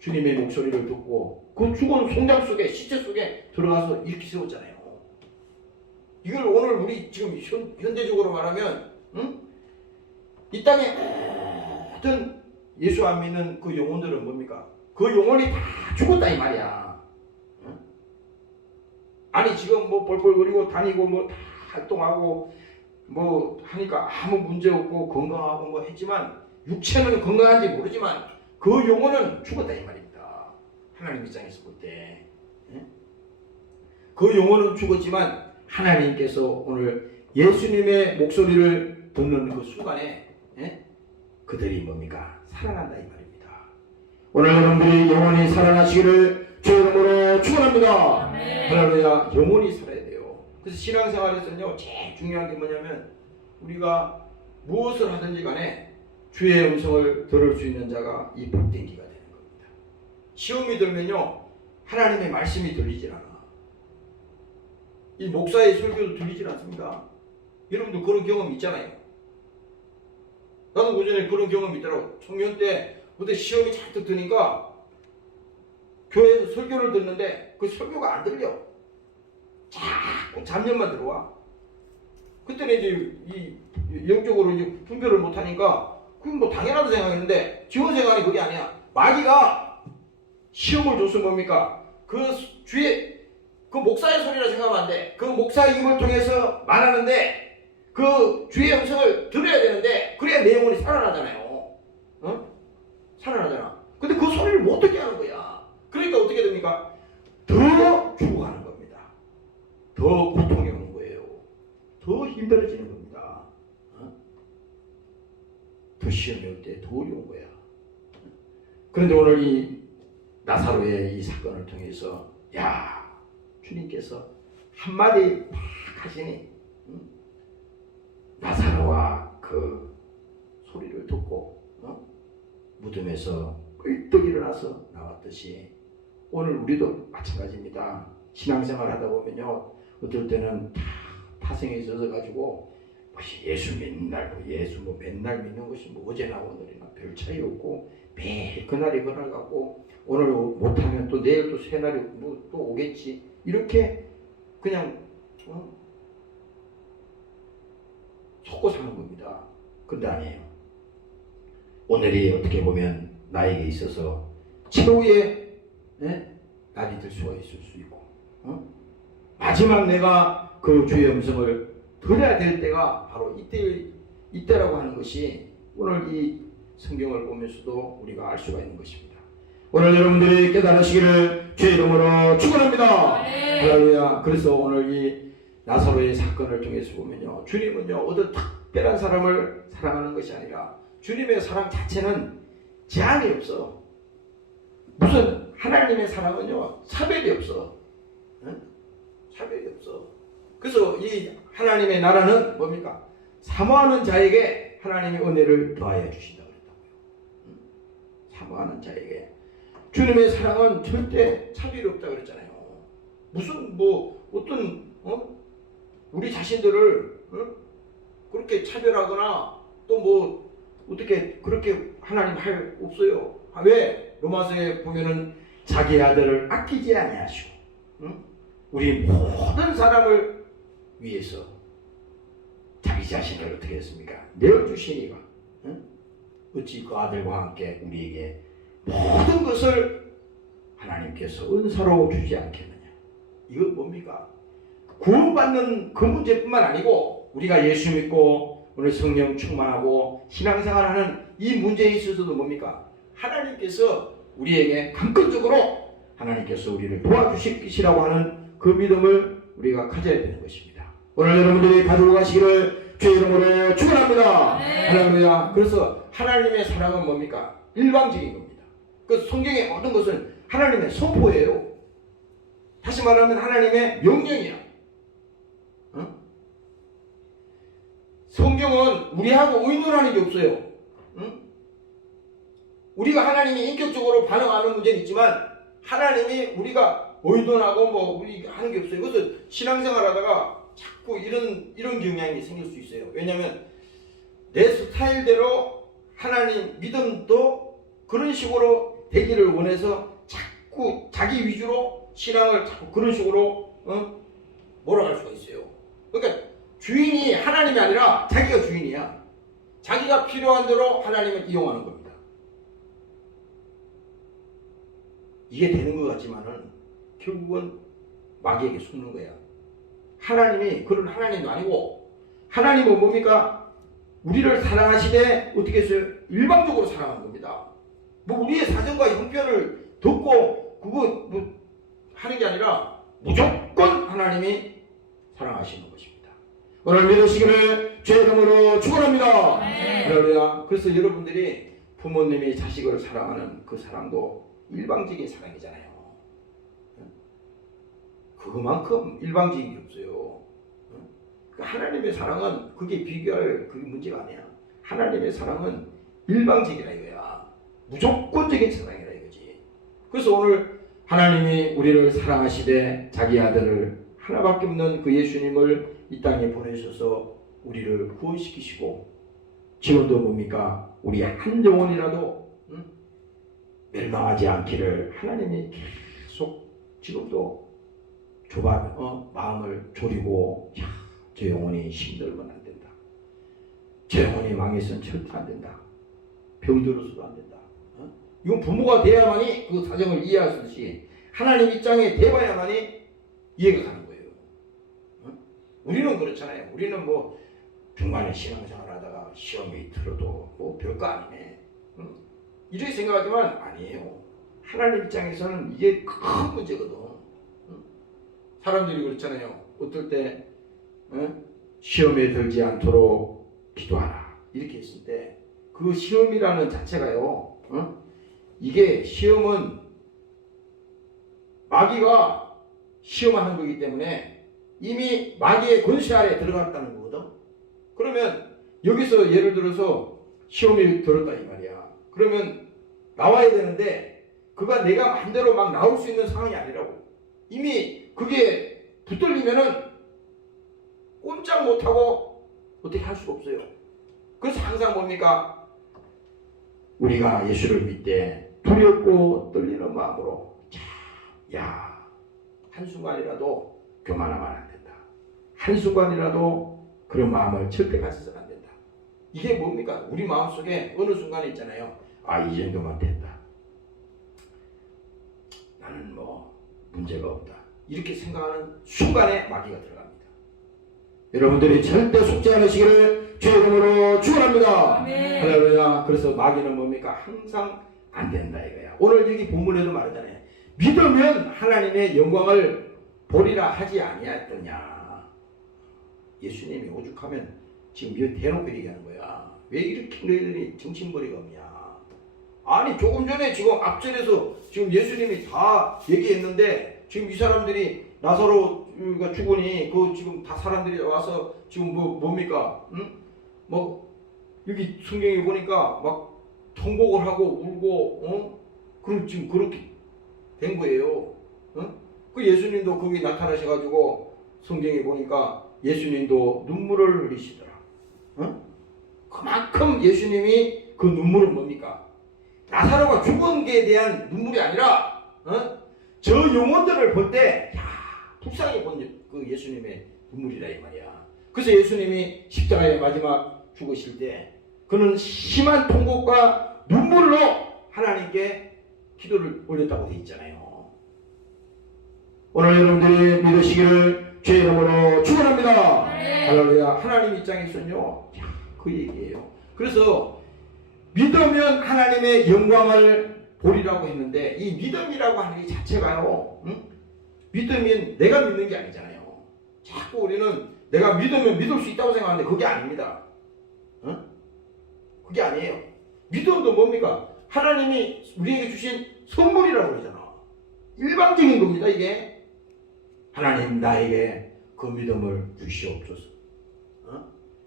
주님의 목소리를 듣고 그 죽은 송장 속에, 시체 속에 들어가서 이렇게 세웠잖아요. 이걸 오늘 우리 지금 현대적으로 말하면 이 땅에 모든 예수 안 믿는 그 영혼들은 뭡니까? 그 영혼이 다 죽었다 이 말이야. 아니 지금 뭐 벌벌거리고 다니고 뭐 다 활동하고 뭐 하니까 아무 문제 없고 건강하고 뭐 했지만, 육체는 건강한지 모르지만 그 영혼은 죽었다 이 말입니다. 하나님 입장에서 볼 때. 그 영혼은 죽었지만 하나님께서 오늘 예수님의 목소리를 듣는 그 순간에 그들이 뭡니까? 살아난다 이 말입니다. 오늘 여러분들이 영혼이 살아나시기를 주의 이름으로 축원합니다. 할렐루야. 영혼이 살아야 돼요. 그래서 신앙생활에서는요, 제일 중요한 게 뭐냐면 우리가 무엇을 하든지 간에 주의 음성을 들을 수 있는 자가 이 복된기가 되는 겁니다. 시험이 들면요, 하나님의 말씀이 들리질 않아. 이 목사의 설교도 들리질 않습니다. 여러분도 그런 경험 있잖아요. 나도 그전에 그런 경험이 있더라고. 청년 때 그때 시험이 잔뜩 드니까 교회에서 설교를 듣는데 그 설교가 안 들려. 자꾸 잡념만 들어와. 그때는 이제 이 영적으로 이제 분별을 못하니까 그건 뭐 당연하다 생각했는데, 지원생활이 그게 아니야. 마귀가 시험을 줘서 뭡니까? 그 주의 그 목사의 소리라 생각하면 안 돼. 그 목사의 입을 통해서 말하는데 그 주의 음성을 들어야 되는데, 그래야 내 영혼이 살아나잖아요. 살아나잖아. 근데 그 소리를 못 듣게 하는 거야. 그러니까 어떻게 됩니까? 더 죽어가는 겁니다. 더 고통이 오는 거예요. 더 힘들어지는 겁니다. 더 시험이 올 때 더 어려운 거야. 그런데 오늘 이 나사로의 이 사건을 통해서 야, 주님께서 한마디 딱 하시니 나사로와 그 소리를 듣고 무덤에서 꿀떡 일어나서 나왔듯이 오늘 우리도 마찬가지입니다. 신앙생활 하다 보면요, 어떨 때는 타성에 젖어가지고 예수 믿는 날, 예수 맨날 믿는 것이 어제나 오늘이나 별 차이 없고 매일 그날이 그날 같고 오늘 못하면 또 내일 또 새 날이 또 오겠지 이렇게 그냥 속고 사는 겁니다. 근데 아니에요. 오늘이 어떻게 보면 나에게 있어서 최후의 날이 될 수가 있을 수 있고 마지막 내가 그 주의 음성을 들어야 될 때가 바로 이때라고 하는 것이 오늘 이 성경을 보면서도 우리가 알 수가 있는 것입니다. 오늘 여러분들이 깨달으시기를 주의 이름으로 축원합니다. 할렐루야. 그래서 오늘 이 나사로의 사건을 통해서 보면요, 주님은요 어떤 특별한 사람을 사랑하는 것이 아니라 주님의 사랑 자체는 제한이 없어. 무슨 하나님의 사랑은요 차별이 없어. 차별이 없어. 그래서 이 하나님의 나라는 뭡니까? 사모하는 자에게 하나님의 은혜를 더하여 주신다고 그랬다고요. 사모하는 자에게. 주님의 사랑은 절대 차별이 없다고 그랬잖아요. 무슨 어떤 우리 자신들을 그렇게 차별하거나 또 어떻게 그렇게 하나님 할 없어요. 왜? 로마서에 보면은 자기 아들을 아끼지 아니하시고 우리 모든 사람을 위해서 자기 자신을 어떻게 했습니까? 내어주시니가 어찌 그 아들과 함께 우리에게 모든 것을 하나님께서 은사로 주지 않겠느냐. 이건 뭡니까? 구원받는 그 문제뿐만 아니고 우리가 예수 믿고 오늘 성령 충만하고 신앙생활하는 이 문제에 있어서도 뭡니까? 하나님께서 우리에게 강권적으로 하나님께서 우리를 도와주시라고 하는 그 믿음을 우리가 가져야 되는 것입니다. 오늘 여러분들이 가지고 가시기를 주의 이름으로 축원합니다. 할렐루야. 그래서 하나님의 사랑은 뭡니까? 일방적인 겁니다. 그 성경의 모든 것은 하나님의 선포예요. 다시 말하면 하나님의 명령이야. 성경은 우리하고 의논하는 게 없어요. 우리가 하나님이 인격적으로 반응하는 문제는 있지만 하나님이 우리가 의논하고 우리 하는 게 없어요. 그래서 신앙생활하다가 자꾸 이런 경향이 생길 수 있어요. 왜냐하면 내 스타일대로 하나님 믿음도 그런 식으로 되기를 원해서 자꾸 자기 위주로 신앙을 자꾸 그런 식으로 몰아갈 수가 있어요. 그러니까 주인이 하나님이 아니라 자기가 주인이야. 자기가 필요한 대로 하나님을 이용하는 겁니다. 이게 되는 것 같지만은 결국은 마귀에게 속는 거야. 하나님이 그런 하나님도 아니고 하나님은 뭡니까? 우리를 사랑하시되 어떻게 했어요? 일방적으로 사랑하는 겁니다. 우리의 사정과 형편을 듣고 그거 하는 게 아니라 무조건 하나님이 사랑하시는 것입니다. 오늘 믿으시기를 주의 이름으로 축원합니다. 할렐루야. 그래서 여러분들이 부모님이 자식을 사랑하는 그 사랑도 일방적인 사랑이잖아요. 그만큼 일방적인 게 없어요. 하나님의 사랑은 그게 비교할 그게 문제가 아니야. 하나님의 사랑은 일방적이라 이거야. 무조건적인 사랑이라 이거지. 그래서 오늘 하나님이 우리를 사랑하시되 자기 아들을 하나밖에 없는 그 예수님을 이 땅에 보내셔서 우리를 구원시키시고 지금도 뭡니까? 우리 한 영혼이라도 멸망하지 않기를 하나님이 계속 지금도 마음을 졸이고 저 영혼이 힘들면 안 된다. 저 영혼이 망해서는 절대 안 된다. 병들어서도 안 된다. 이건 부모가 돼야만이 그 사정을 이해할 수 있지. 하나님 입장에 대봐야만이 이해가 가는 거예요. 우리는 그렇잖아요. 우리는 중간에 신앙생활 하다가 시험이 들어도 별거 아니네. 이렇게 생각하지만 아니에요. 하나님 입장에서는 이게 큰 문제거든. 사람들이 그렇잖아요. 어떨 때 시험에 들지 않도록 기도하라 이렇게 했을 때 그 시험이라는 자체가요. 이게 시험은 마귀가 시험하는 거기 때문에 이미 마귀의 권세 아래 들어갔다는 거거든. 그러면 여기서 예를 들어서 시험이 들었다 이 말이야. 그러면 나와야 되는데 그가 내가 마음대로 막 나올 수 있는 상황이 아니라고. 이미 그게 붙들리면은 꼼짝 못하고 어떻게 할 수가 없어요. 그래서 항상 뭡니까? 우리가 예수를 믿되 두렵고 떨리는 마음으로 한순간이라도 교만하면 안 된다. 한순간이라도 그런 마음을 절대 가져서는 안 된다. 이게 뭡니까? 우리 마음속에 어느 순간에 있잖아요. 이 정도만 된다. 나는 뭐 문제가 없다. 이렇게 생각하는 순간에 마귀가 들어갑니다. 여러분들이 절대 속지 않으시기를 주의 이름으로 축원합니다. 할렐루야. 그래서 마귀는 뭡니까? 항상 안 된다 이거야. 오늘 여기 본문에도 말하잖아요. 믿으면 하나님의 영광을 보리라 하지 아니하였더냐. 예수님이 오죽하면 지금 이거 대놓고 얘기하는 거야. 왜 이렇게 너희들이 정신머리가 없냐. 아니 조금 전에 지금 앞절에서 지금 예수님이 다 얘기했는데 지금 이 사람들이 나사로가 죽으니 그 지금 다 사람들이 와서 지금 뭡니까? 응? 뭐 여기 성경에 보니까 막 통곡을 하고 울고 그럼 지금 그렇게 된 거예요. 그 예수님도 거기 나타나셔가지고 성경에 보니까 예수님도 눈물을 흘리시더라. 그만큼 예수님이 그 눈물은 뭡니까? 나사로가 죽은 게 대한 눈물이 아니라 저 영혼들을 볼 때 불쌍히 본 그 예수님의 눈물이라 이 말이야. 그래서 예수님이 십자가에 마지막 죽으실 때 그는 심한 통곡과 눈물로 하나님께 기도를 올렸다고 되어 있잖아요. 오늘 여러분들이 믿으시기를 주의 이름으로 축원합니다. 할렐루야. 하나님 입장에서는요 그 얘기예요. 그래서 믿으면 하나님의 영광을 보리라고 했는데 이 믿음이라고 하는 이 자체가요 믿으면 내가 믿는 게 아니잖아요. 자꾸 우리는 내가 믿으면 믿을 수 있다고 생각하는데 그게 아닙니다. 그게 아니에요. 믿음도 뭡니까? 하나님이 우리에게 주신 선물이라고 그러잖아. 일방적인 겁니다. 이게 하나님 나에게 그 믿음을 주시옵소서.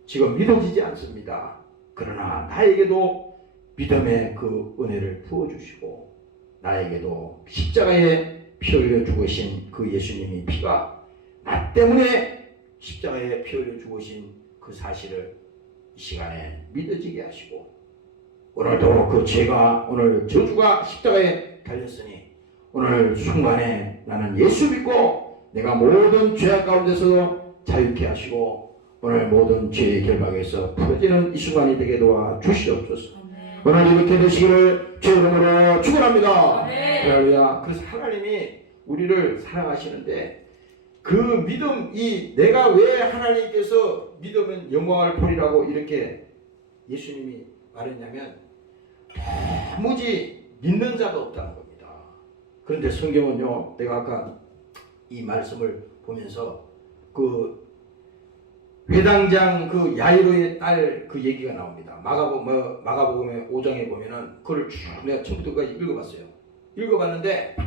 지금 믿어지지 않습니다. 그러나 나에게도 믿음의 그 은혜를 부어주시고 나에게도 십자가에 피 흘려 죽으신 그 예수님이 피가 나 때문에 십자가에 피 흘려 죽으신 그 사실을 이 시간에 믿어지게 하시고 오늘도 그 죄가 오늘 저주가 십자가에 달렸으니 오늘 순간에 나는 예수 믿고 내가 모든 죄악 가운데서 자유케 하시고 오늘 모든 죄의 결박에서 풀어지는 이 순간이 되게 도와 주시옵소서. 오늘 이렇게 되시기를 주의 이름으로 축원합니다. 할렐루야. 그래서 하나님이 우리를 사랑하시는데 그 믿음이 내가 왜 하나님께서 믿으면 영광을 보리라고 이렇게 예수님이 말했냐면 도무지 믿는 자가 없다는 겁니다. 그런데 성경은요 내가 아까 이 말씀을 보면서 그 회당장 그 야이로의 딸 그 얘기가 나옵니다. 마가복음의 5장에 보면은 그걸 쭉 내가 처음부터까지 읽어봤어요. 읽어봤는데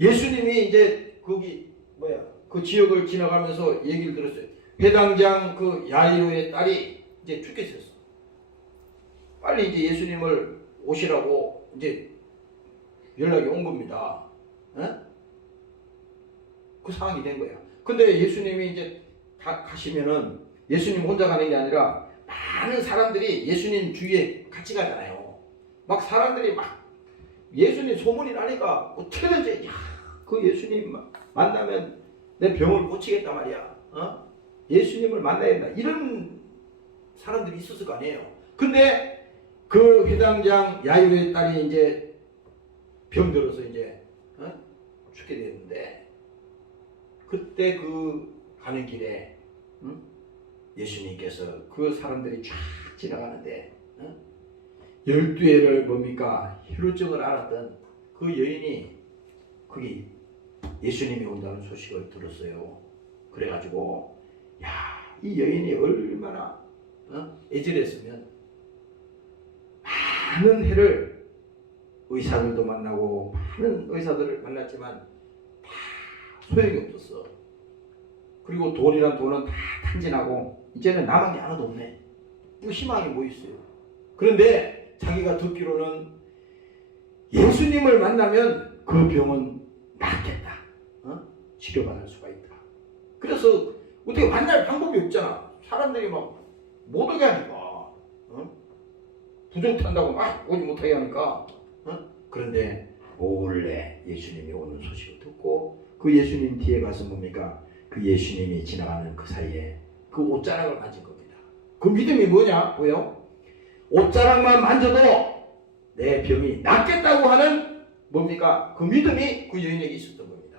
예수님이 이제 거기 그 지역을 지나가면서 얘기를 들었어요. 회당장 그 야이로의 딸이 이제 죽겠었어. 빨리 이제 예수님을 오시라고 이제 연락이 온 겁니다. 그 상황이 된 거야. 근데 예수님이 이제 가시면은 예수님 혼자 가는 게 아니라 많은 사람들이 예수님 주위에 같이 가잖아요. 막 사람들이 막 예수님 소문이 나니까 어떻게든지 그 예수님 만나면 내 병을 고치겠단 말이야. 예수님을 만나야 된다. 이런 사람들이 있었을 거 아니에요. 근데 그 회당장 야이로의 딸이 이제 병들어서 이제 죽게 됐는데 그때 그 가는 길에 예수님께서 그 사람들이 쫙 지나가는데 12회를 뭡니까 혈루증을 앓았던 그 여인이 거기 예수님이 온다는 소식을 들었어요. 그래가지고 이 여인이 얼마나 애절했으면 많은 해를 의사들도 만나고 많은 의사들을 만났지만 다 소용이 없었어. 그리고 돈이란 돈은 다 탕진하고 이제는 남은 게 하나도 없네. 희망이 뭐 있어요. 그런데 자기가 듣기로는 예수님을 만나면 그 병은 낫겠다. 치료받을 수가 있다. 그래서 어떻게 만날 방법이 없잖아. 사람들이 막 못 오게 하니까 부족한다고 막 오지 못하게 하니까 그런데 몰래 예수님이 오는 소식을 듣고 그 예수님 뒤에 가서 뭡니까? 그 예수님이 지나가는 그 사이에 그 옷자락을 만진 겁니다. 그 믿음이 뭐냐? 뭐요? 옷자락만 만져도 내 병이 낫겠다고 하는 뭡니까? 그 믿음이 그 여인에게 있었던 겁니다.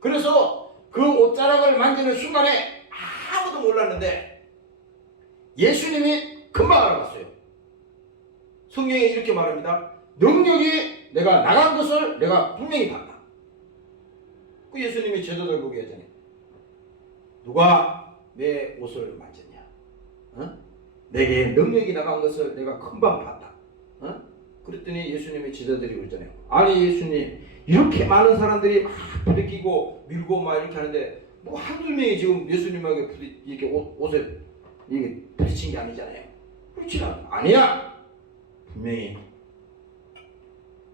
그래서 그 옷자락을 만지는 순간에 아무도 몰랐는데 예수님이 금방 알아봤어요. 성경에 이렇게 말합니다. 능력이 내가 나간 것을 내가 분명히 봤다. 그 예수님이 제자들 보게 하잖아요. 누가 내 옷을 만졌냐? 내게 능력이 나간 것을 내가 금방 봤다. 그랬더니 예수님이 제자들이 그러잖아요. 아니 예수님, 이렇게 많은 사람들이 막 부딪히고 밀고 막 이렇게 하는데 뭐 한두 명이 지금 예수님에게 이렇게 옷에 이게 부딪힌 게 아니잖아요. 그렇지 않아. 아니야. 분명히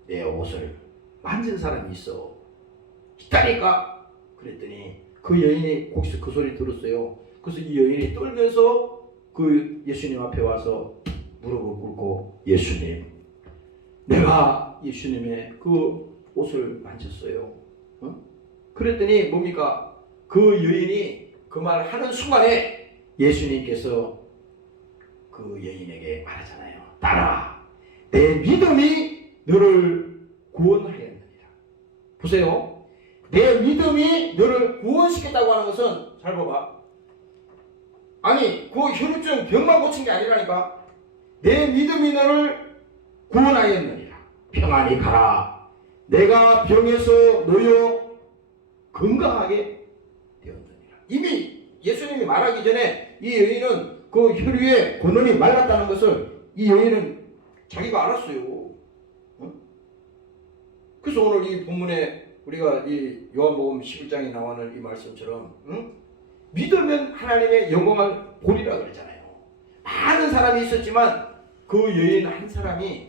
내 옷을 만진 사람이 있다니까. 그랬더니 그 여인이 거기서 그 소리 들었어요. 그래서 이 여인이 떨면서 그 예수님 앞에 와서 무릎을 꿇고 예수님, 내가 예수님의 그 옷을 만졌어요. 그랬더니 뭡니까? 그 여인이 그 말 하는 순간에 예수님께서 그 여인에게 말하잖아요. 딸아, 내 믿음이 너를 구원하였느니라. 보세요. 내 믿음이 너를 구원시켰다고 하는 것은 잘 봐봐. 아니 그 혈루증 병만 고친 게 아니라니까. 내 믿음이 너를 구원하였느니라. 평안히 가라. 내가 병에서 놓여 건강하게 되었느니라. 이미 예수님이 말하기 전에 이 여인은 그 혈류의 근원이 말랐다는 것을 이 여인은 자기가 알았어요. 그래서 오늘 이 본문에 우리가 이 요한복음 11장에 나오는 이 말씀처럼 믿으면 하나님의 영광을 보리라 그러잖아요. 많은 사람이 있었지만 그 여인 한 사람이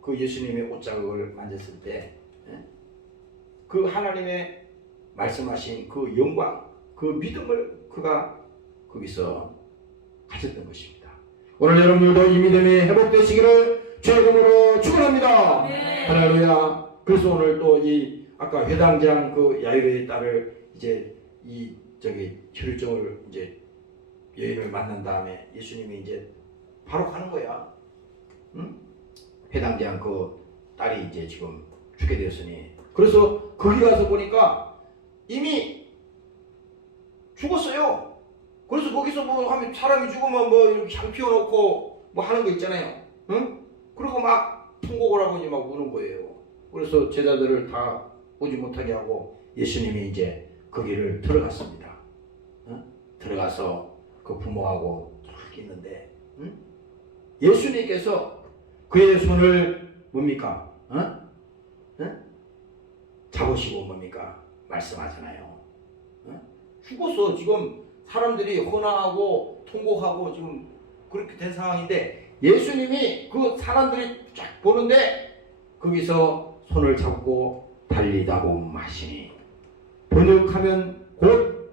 그 예수님의 옷자국을 만졌을 때 그 하나님의 말씀하신 그 영광, 그 믿음을 그가 거기서 가졌던 것입니다. 오늘 여러분들도 이 믿음이 회복되시기를 주의 이름으로 축원합니다. 네. 할렐루야. 그래서 오늘 또 이 아까 회당장 그 야이로의 딸을 이제 이 혈루증을 이제 여인을 만난 다음에 예수님이 이제 바로 가는 거야. 회당장 그 딸이 이제 지금 죽게 되었으니 그래서 거기 가서 보니까 이미 죽었어요. 그래서 거기서 뭐 하면 사람이 죽으면 뭐 이렇게 향 피워놓고 뭐 하는 거 있잖아요. 그리고 막 통곡을 하고 막 우는 거예요. 그래서 제자들을 다 오지 못하게 하고 예수님이 이제 거기를 들어갔습니다. 들어가서 그 부모하고 딱 있는데 예수님께서 그의 손을 뭡니까? 잡으시고 뭡니까? 말씀하잖아요. 죽었어. 지금 사람들이 헌화하고 통곡하고 지금 그렇게 된 상황인데 예수님이 그 사람들이 쫙 보는데 거기서 손을 잡고 달리다고 마시니 번역하면 곧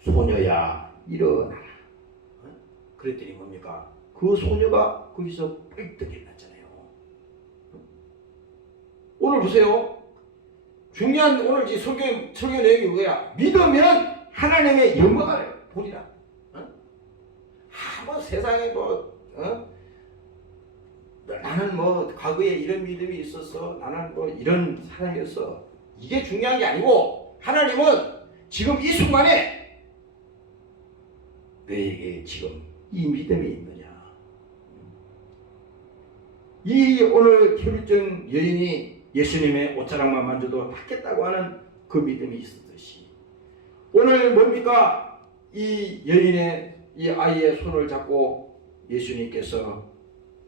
소녀야 일어나라. 그랬더니 뭡니까? 그 소녀가 거기서 뻘떡 일어났잖아요. 오늘 보세요. 중요한 오늘 이 설교 내용이 뭐야? 믿으면 하나님의 영광을 보리라. 뭐 세상에 나는 뭐 과거에 이런 믿음이 있었어. 나는 뭐 이런 사람이었어. 이게 중요한 게 아니고 하나님은 지금 이 순간에 너에게 지금 이 믿음이 있느냐. 이 오늘 혈루증 여인이 예수님의 옷자락만 만져도 낫겠다고 하는 그 믿음이 있었듯이 오늘 뭡니까? 이 여인의 이 아이의 손을 잡고 예수님께서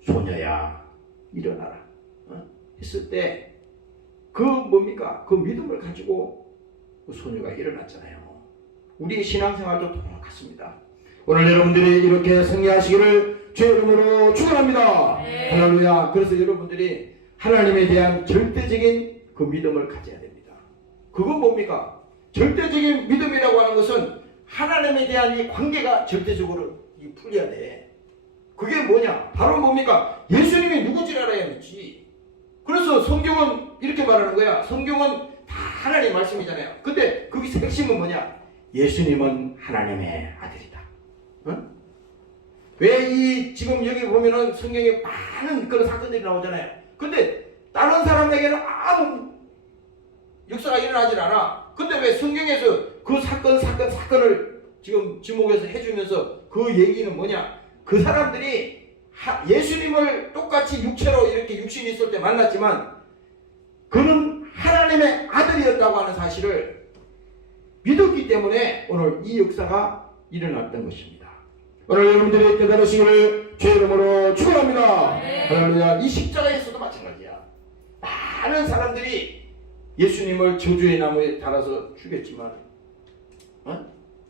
소녀야 일어나라 했을 때 그 뭡니까? 그 믿음을 가지고 그 소녀가 일어났잖아요. 우리 신앙생활도 똑같습니다. 오늘 여러분들이 이렇게 승리하시기를 주의 이름으로 축원합니다. 네. 할렐루야. 그래서 여러분들이 하나님에 대한 절대적인 그 믿음을 가져야 됩니다. 그건 뭡니까? 절대적인 믿음이라고 하는 것은 하나님에 대한 이 관계가 절대적으로 이 풀려야 돼. 그게 뭐냐? 바로 뭡니까? 예수님이 누군지를 알아야 믿지. 그래서 성경은 이렇게 말하는 거야. 성경은 다 하나님 말씀이잖아요. 근데 거기 핵심은 뭐냐? 예수님은 하나님의 아들이다. 응? 왜 이 지금 여기 보면은 성경에 많은 그런 사건들이 나오잖아요. 근데 다른 사람에게는 아무 역사가 일어나질 않아. 근데 왜 성경에서 그 사건을 지금 지목해서 해주면서 그 얘기는 뭐냐? 그 사람들이 예수님을 똑같이 육체로 이렇게 육신이 있을 때 만났지만 그는 하나님의 아들이었다고 하는 사실을 믿었기 때문에 오늘 이 역사가 일어났던 것입니다. 오늘 여러분들이 깨달으시기를 주의 이름으로 축원합니다. 할렐루야. 이 십자가에서도 마찬가지야. 많은 사람들이 예수님을 저주의 나무에 달아서 죽였지만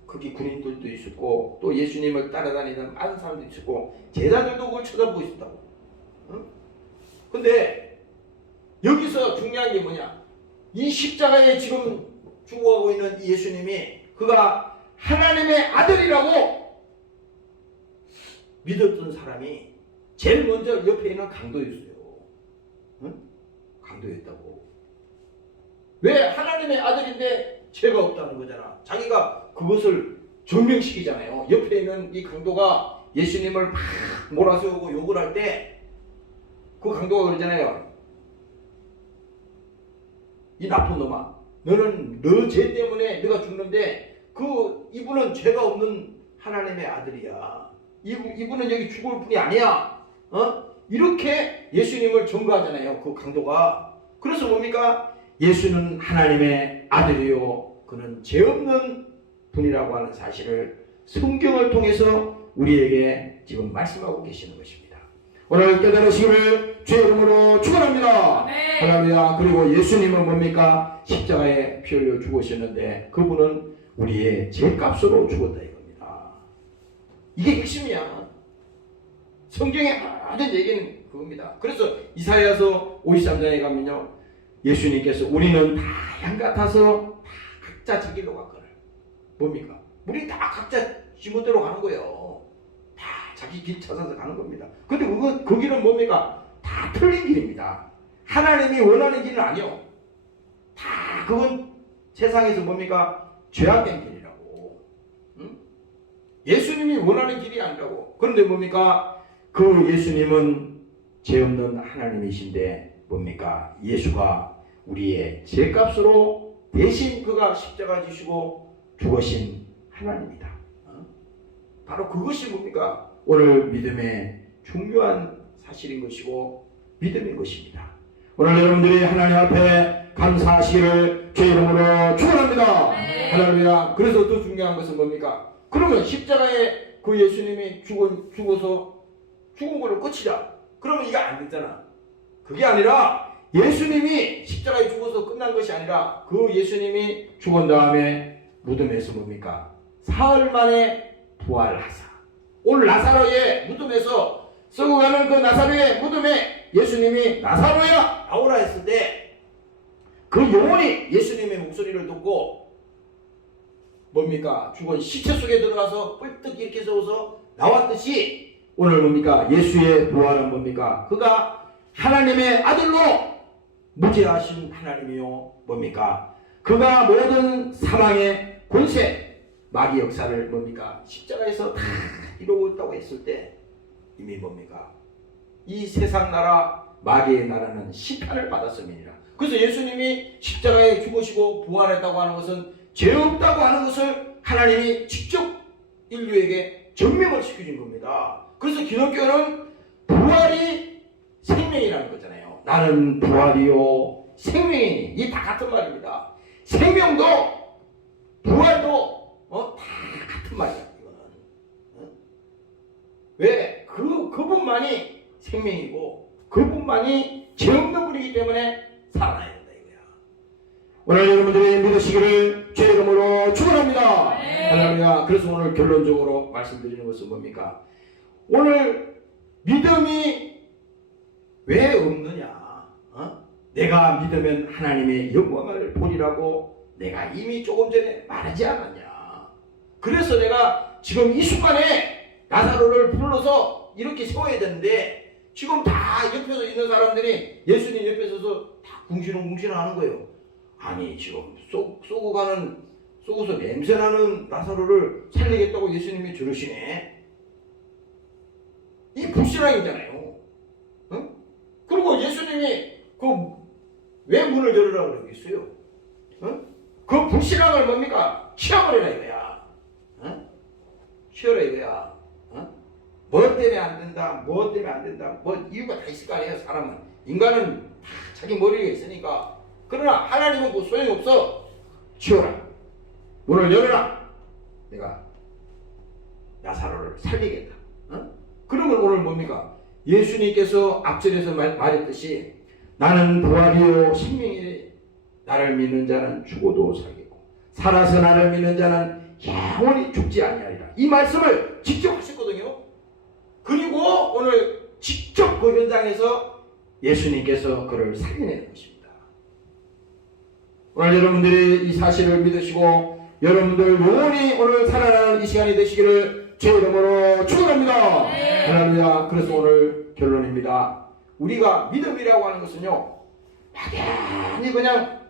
거기 군인들도 있었고 또 예수님을 따라다니는 많은 사람도 있었고 제자들도 그걸 쳐다보고 있었다고. 근데 여기서 중요한 게 뭐냐? 이 십자가에 지금 죽어가고 있는 이 예수님이 그가 하나님의 아들이라고 믿었던 사람이 제일 먼저 옆에 있는 강도였어요. 강도였다고. 왜? 하나님의 아들인데 죄가 없다는 거잖아. 자기가 그것을 증명시키잖아요. 옆에 있는 이 강도가 예수님을 막 몰아세우고 욕을 할 때 그 강도가 그러잖아요. 이 나쁜 놈아, 너는 너 죄 때문에 너가 죽는데 이분은 죄가 없는 하나님의 아들이야. 이분은 여기 죽을 분이 아니야. 이렇게 예수님을 전가하잖아요. 그 강도가. 그래서 뭡니까? 예수는 하나님의 아들이요 그는 죄 없는 분이라고 하는 사실을 성경을 통해서 우리에게 지금 말씀하고 계시는 것입니다. 오늘 깨달으시기를 주의 이름으로 축원합니다. 할렐루야. 그리고 예수님은 뭡니까? 십자가에 피 흘려 죽으셨는데 그분은 우리의 죄값으로 죽었다 이겁니다. 이게 핵심이야. 성경의 모든 얘기는 그겁니다. 그래서 이사야서 53장에 가면요, 예수님께서 우리는 다 양 같아서 다 각자 제 길로 갔거늘. 뭡니까? 우리 다 각자 지멋대로 가는 거예요. 다 자기 길 찾아서 가는 겁니다. 근데 그 길은 뭡니까? 다 틀린 길입니다. 하나님이 원하는 길은 아니요. 다 그건 세상에서 뭡니까? 죄악된 길이라고. 예수님이 원하는 길이 아니라고. 그런데 뭡니까? 그 예수님은 죄 없는 하나님이신데 뭡니까? 예수가 우리의 죄값으로 대신 그가 십자가 지시고 죽으신 하나님이다. 바로 그것이 뭡니까? 오늘 믿음의 중요한 사실인 것이고 믿음인 것입니다. 오늘 여러분들이 하나님 앞에 감사하시기를 주의 이름으로 축원합니다. 할렐루야. 그래서 더 중요한 것은 뭡니까? 그러면 십자가에 그 예수님이 죽어서 죽은 걸로 끝이다. 그러면 이거 안 되잖아. 그게 아니라 예수님이 십자가에 죽어서 끝난 것이 아니라 그 예수님이 죽은 다음에 무덤에서 뭡니까? 사흘 만에 부활하사. 오늘 나사로의 무덤에서 썩어가는 그 나사로의 무덤에 예수님이 나사로야 나오라 했을 때 그 영혼이 예수님의 목소리를 듣고 뭡니까? 죽은 시체 속에 들어가서 뿔떡 이렇게 세워서 나왔듯이 오늘 뭡니까? 예수의 부활은 뭡니까? 그가 하나님의 아들로 무죄하신 하나님이요 뭡니까? 그가 모든 사망의 권세 마귀 역사를 뭡니까? 십자가에서 다 이루고 있다고 했을 때 이미 뭡니까? 이 세상 나라 마귀의 나라는 심판을 받았음이니라. 그래서 예수님이 십자가에 죽으시고 부활했다고 하는 것은 죄 없다고 하는 것을 하나님이 직접 인류에게 증명을 시켜준 겁니다. 그래서 기독교는 부활이 생명이라는 거잖아요. 나는 부활이요 생명이니 이 다 같은 말입니다. 생명도 부활도 다 같은 말이야. 이거는 왜? 그분만이 생명이고 그분만이 죄 없는 분이기 때문에 살아나야 된다 이거야. 오늘 여러분들이 믿으시기를 주의 이름으로 축원합니다. 할렐루야. 그래서 오늘 결론적으로 말씀드리는 것은 뭡니까? 오늘 믿음이 왜 없느냐? 내가 믿으면 하나님의 영광을 보리라고 내가 이미 조금 전에 말하지 않았냐? 그래서 내가 지금 이 순간에 나사로를 불러서 이렇게 세워야 되는데 지금 다 옆에서 있는 사람들이 예수님 옆에 서서 다 궁시렁궁시렁 하는 거예요. 아니 지금 쏘고서 냄새나는 나사로를 살리겠다고 예수님이 저러시네. 이 불신앙이잖아요. 어? 그리고 예수님이 왜 문을 열으라고 그러겠어요? 어? 그 불신앙을 뭡니까? 치워버리라 이거야. 어? 치워라 이거야. 어? 뭐 때문에 안 된다, 뭐 때문에 안 된다, 뭐 이유가 다 있을 거 아니에요. 사람은. 인간은 다 자기 머리가 있으니까. 그러나 하나님은 그 소용이 없어. 치워라. 문을 열어라. 내가 나사로를 살리겠다. 어? 그러면 오늘 뭡니까? 예수님께서 앞전에서 말했듯이 나는 부활이요 생명이니 나를 믿는 자는 죽어도 살겠고 살아서 나를 믿는 자는 영원히 죽지 아니하리라. 이 말씀을 직접 하셨거든요. 그리고 오늘 직접 그 현장에서 예수님께서 그를 살려내는 것입니다. 오늘 여러분들이 이 사실을 믿으시고 여러분들 영원히 오늘 살아나는 이 시간이 되시기를 제 이름으로 축원합니다. 할렐루야. 그래서 오늘 결론입니다. 우리가 믿음이라고 하는 것은요, 막연히 그냥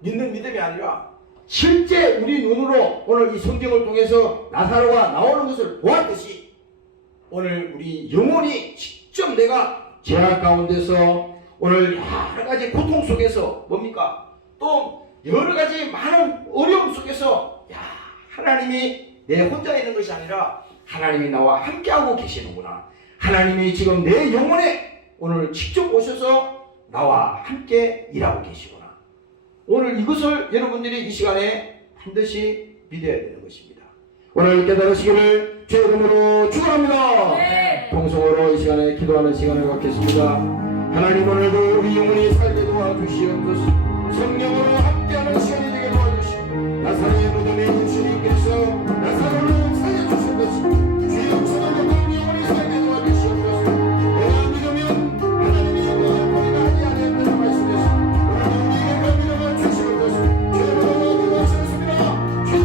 믿는 믿음이 아니라 실제 우리 눈으로 오늘 이 성경을 통해서 나사로가 나오는 것을 보았듯이 오늘 우리 영혼이 직접 내가 죄악 가운데서 오늘 여러 가지 고통 속에서 뭡니까? 또 여러 가지 많은 어려움 속에서 하나님이 내 혼자 있는 것이 아니라 하나님이 나와 함께하고 계시는구나. 하나님이 지금 내 영혼에 오늘 직접 오셔서 나와 함께 일하고 계시구나. 오늘 이것을 여러분들이 이 시간에 반드시 믿어야 되는 것입니다. 오늘 깨달으시기를 주 이름으로 축원합니다. 통성으로 이 시간에 기도하는 시간을 갖겠습니다. 하나님 오늘도 우리 영혼이 살게 도와주시옵소서. 성령으로 함께하는 시간이 되게 도와주시고 나사로의 무덤에 주님께서 나사로를 살려주신 것입니다. 주여 저는 우리 영혼이 살게 도와주시옵소서. 내가 믿으면 하나님이 우리가 하지 아니하는 말씀에서 오늘 우리에게 그 믿음을 주시옵소서. 주여로 기도하셨습니다. 주님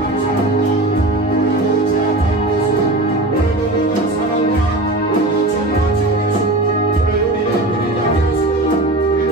감사합니다. 오늘도 제 가운데서 오늘도 사랑과 오늘도 주님과 주님께서 오늘 우리를 버리지 않으시고 우리를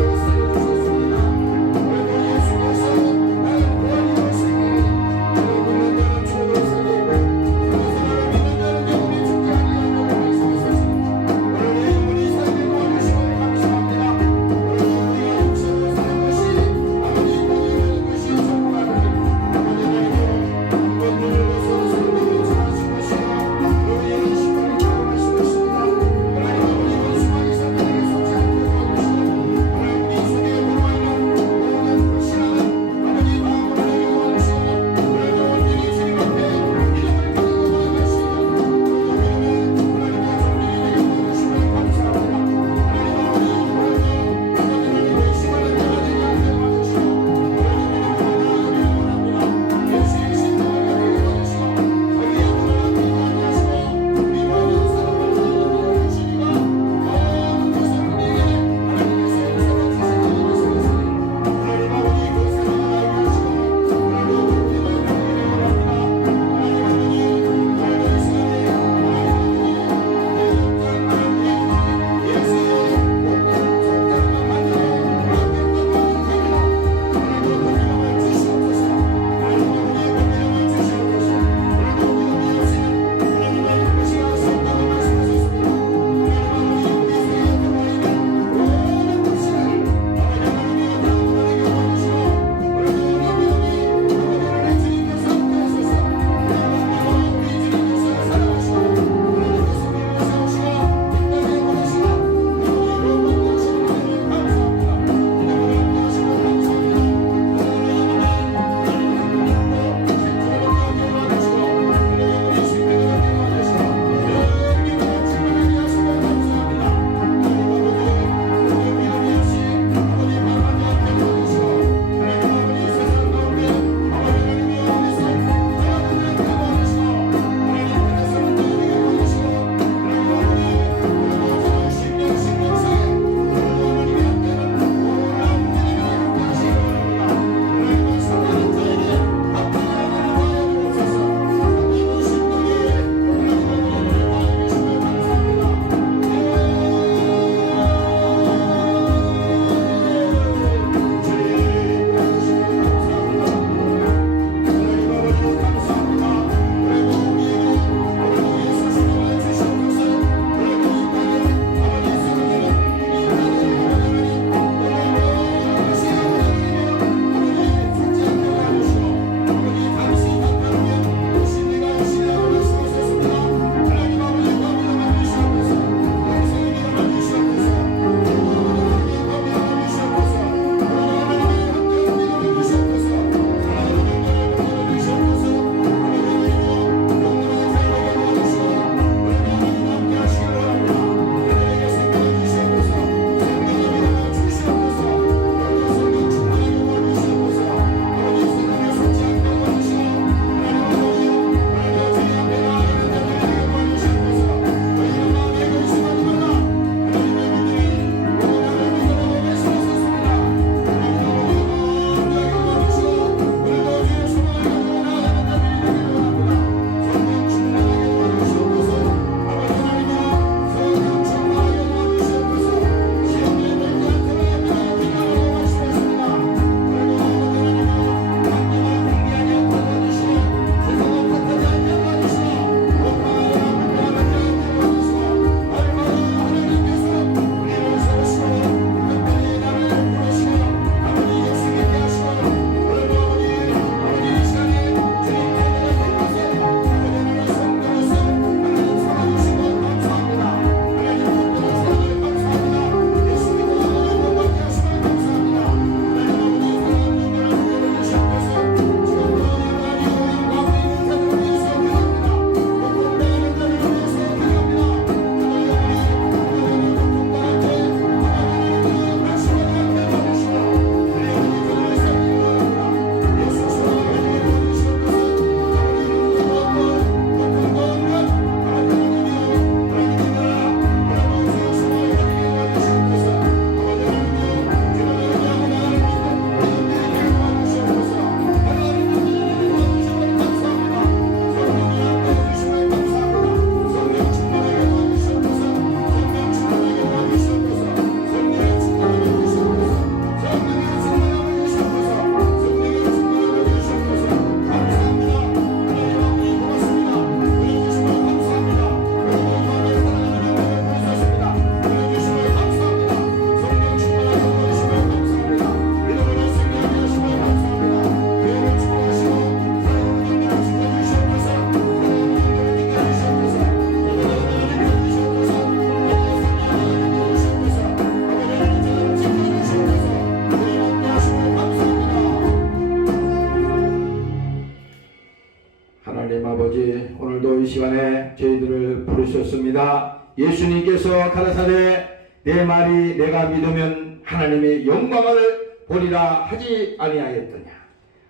예수님께서 가라사대 내 말이 내가 믿으면 하나님의 영광을 보리라 하지 아니하였더냐.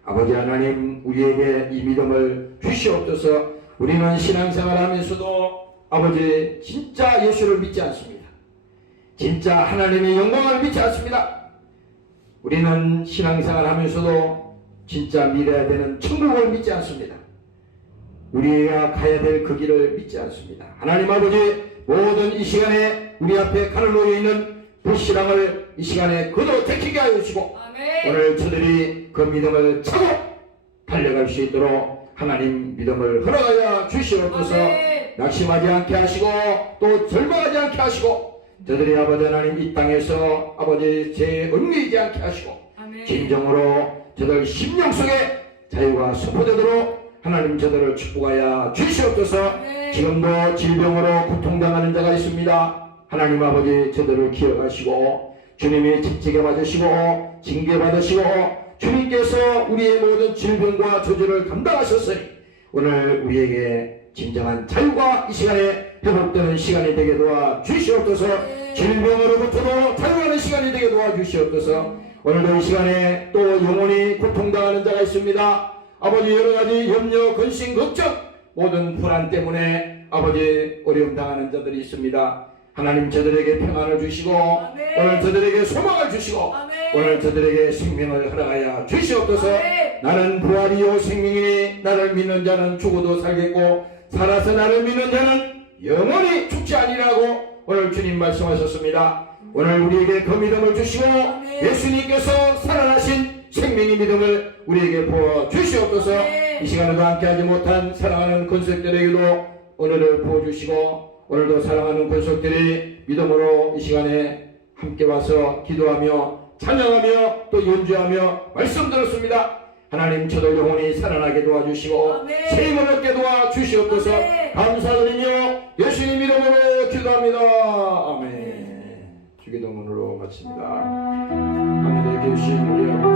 아버지 하나님, 우리에게 이 믿음을 주시옵소서. 우리는 신앙생활 하면서도 아버지 진짜 예수를 믿지 않습니다. 진짜 하나님의 영광을 믿지 않습니다. 우리는 신앙생활 하면서도 진짜 믿어야 되는 천국을 믿지 않습니다. 우리가 가야 될 그 길을 믿지 않습니다. 하나님 아버지, 모든 이 시간에 우리 앞에 칼을 놓여 있는 불신앙을 이 시간에 거둬 제키게 하여 주시고, 아멘. 오늘 저들이 그 믿음을 차고 달려갈 수 있도록 하나님 믿음을 허락하여 주시옵소서. 낙심하지 않게 하시고 또 절망하지 않게 하시고, 저들이 아버지 하나님 이 땅에서 아버지 죄에 얽매이지 않게 하시고, 아멘. 진정으로 저들 심령 속에 자유가 선포되도록 하나님 저들을 축복하여 주시옵소서. 네. 지금도 질병으로 고통당하는 자가 있습니다. 하나님 아버지, 저들을 기억하시고 주님이 직책에 받으시고 징계 받으시고 주님께서 우리의 모든 질병과 저주를 감당하셨으니 오늘 우리에게 진정한 자유가 이 시간에 회복되는 시간이 되게 도와 주시옵소서. 네. 질병으로부터도 자유하는 시간이 되게 도와 주시옵소서. 오늘도 이 시간에 또 영혼이 고통당하는 자가 있습니다. 아버지, 여러가지 염려, 근심, 걱정, 모든 불안 때문에 아버지 어려움 당하는 자들이 있습니다. 하나님 저들에게 평안을 주시고, 아멘. 오늘 저들에게 소망을 주시고, 아멘. 오늘 저들에게 생명을 허락하여 주시옵소서. 아멘. 나는 부활이요 생명이니 나를 믿는 자는 죽어도 살겠고 살아서 나를 믿는 자는 영원히 죽지 아니라고 오늘 주님 말씀하셨습니다. 오늘 우리에게 그 믿음을 주시고, 아멘. 예수님께서 살아나신 생명의 믿음을 우리에게 부어 주시옵소서. 이 시간에도 함께하지 못한 사랑하는 권속들에게도 오늘을 부어주시고, 오늘도 사랑하는 권속들이 믿음으로 이 시간에 함께 와서 기도하며 찬양하며 또 연주하며 말씀 들었습니다. 하나님 저들 영혼이 살아나게 도와주시고 새 힘을 얻게 도와주시옵소서. 감사드리며 예수님 이름으로 기도합니다. 아멘. 주기도문으로 마칩니다. 하늘에 계신 우리 아버지,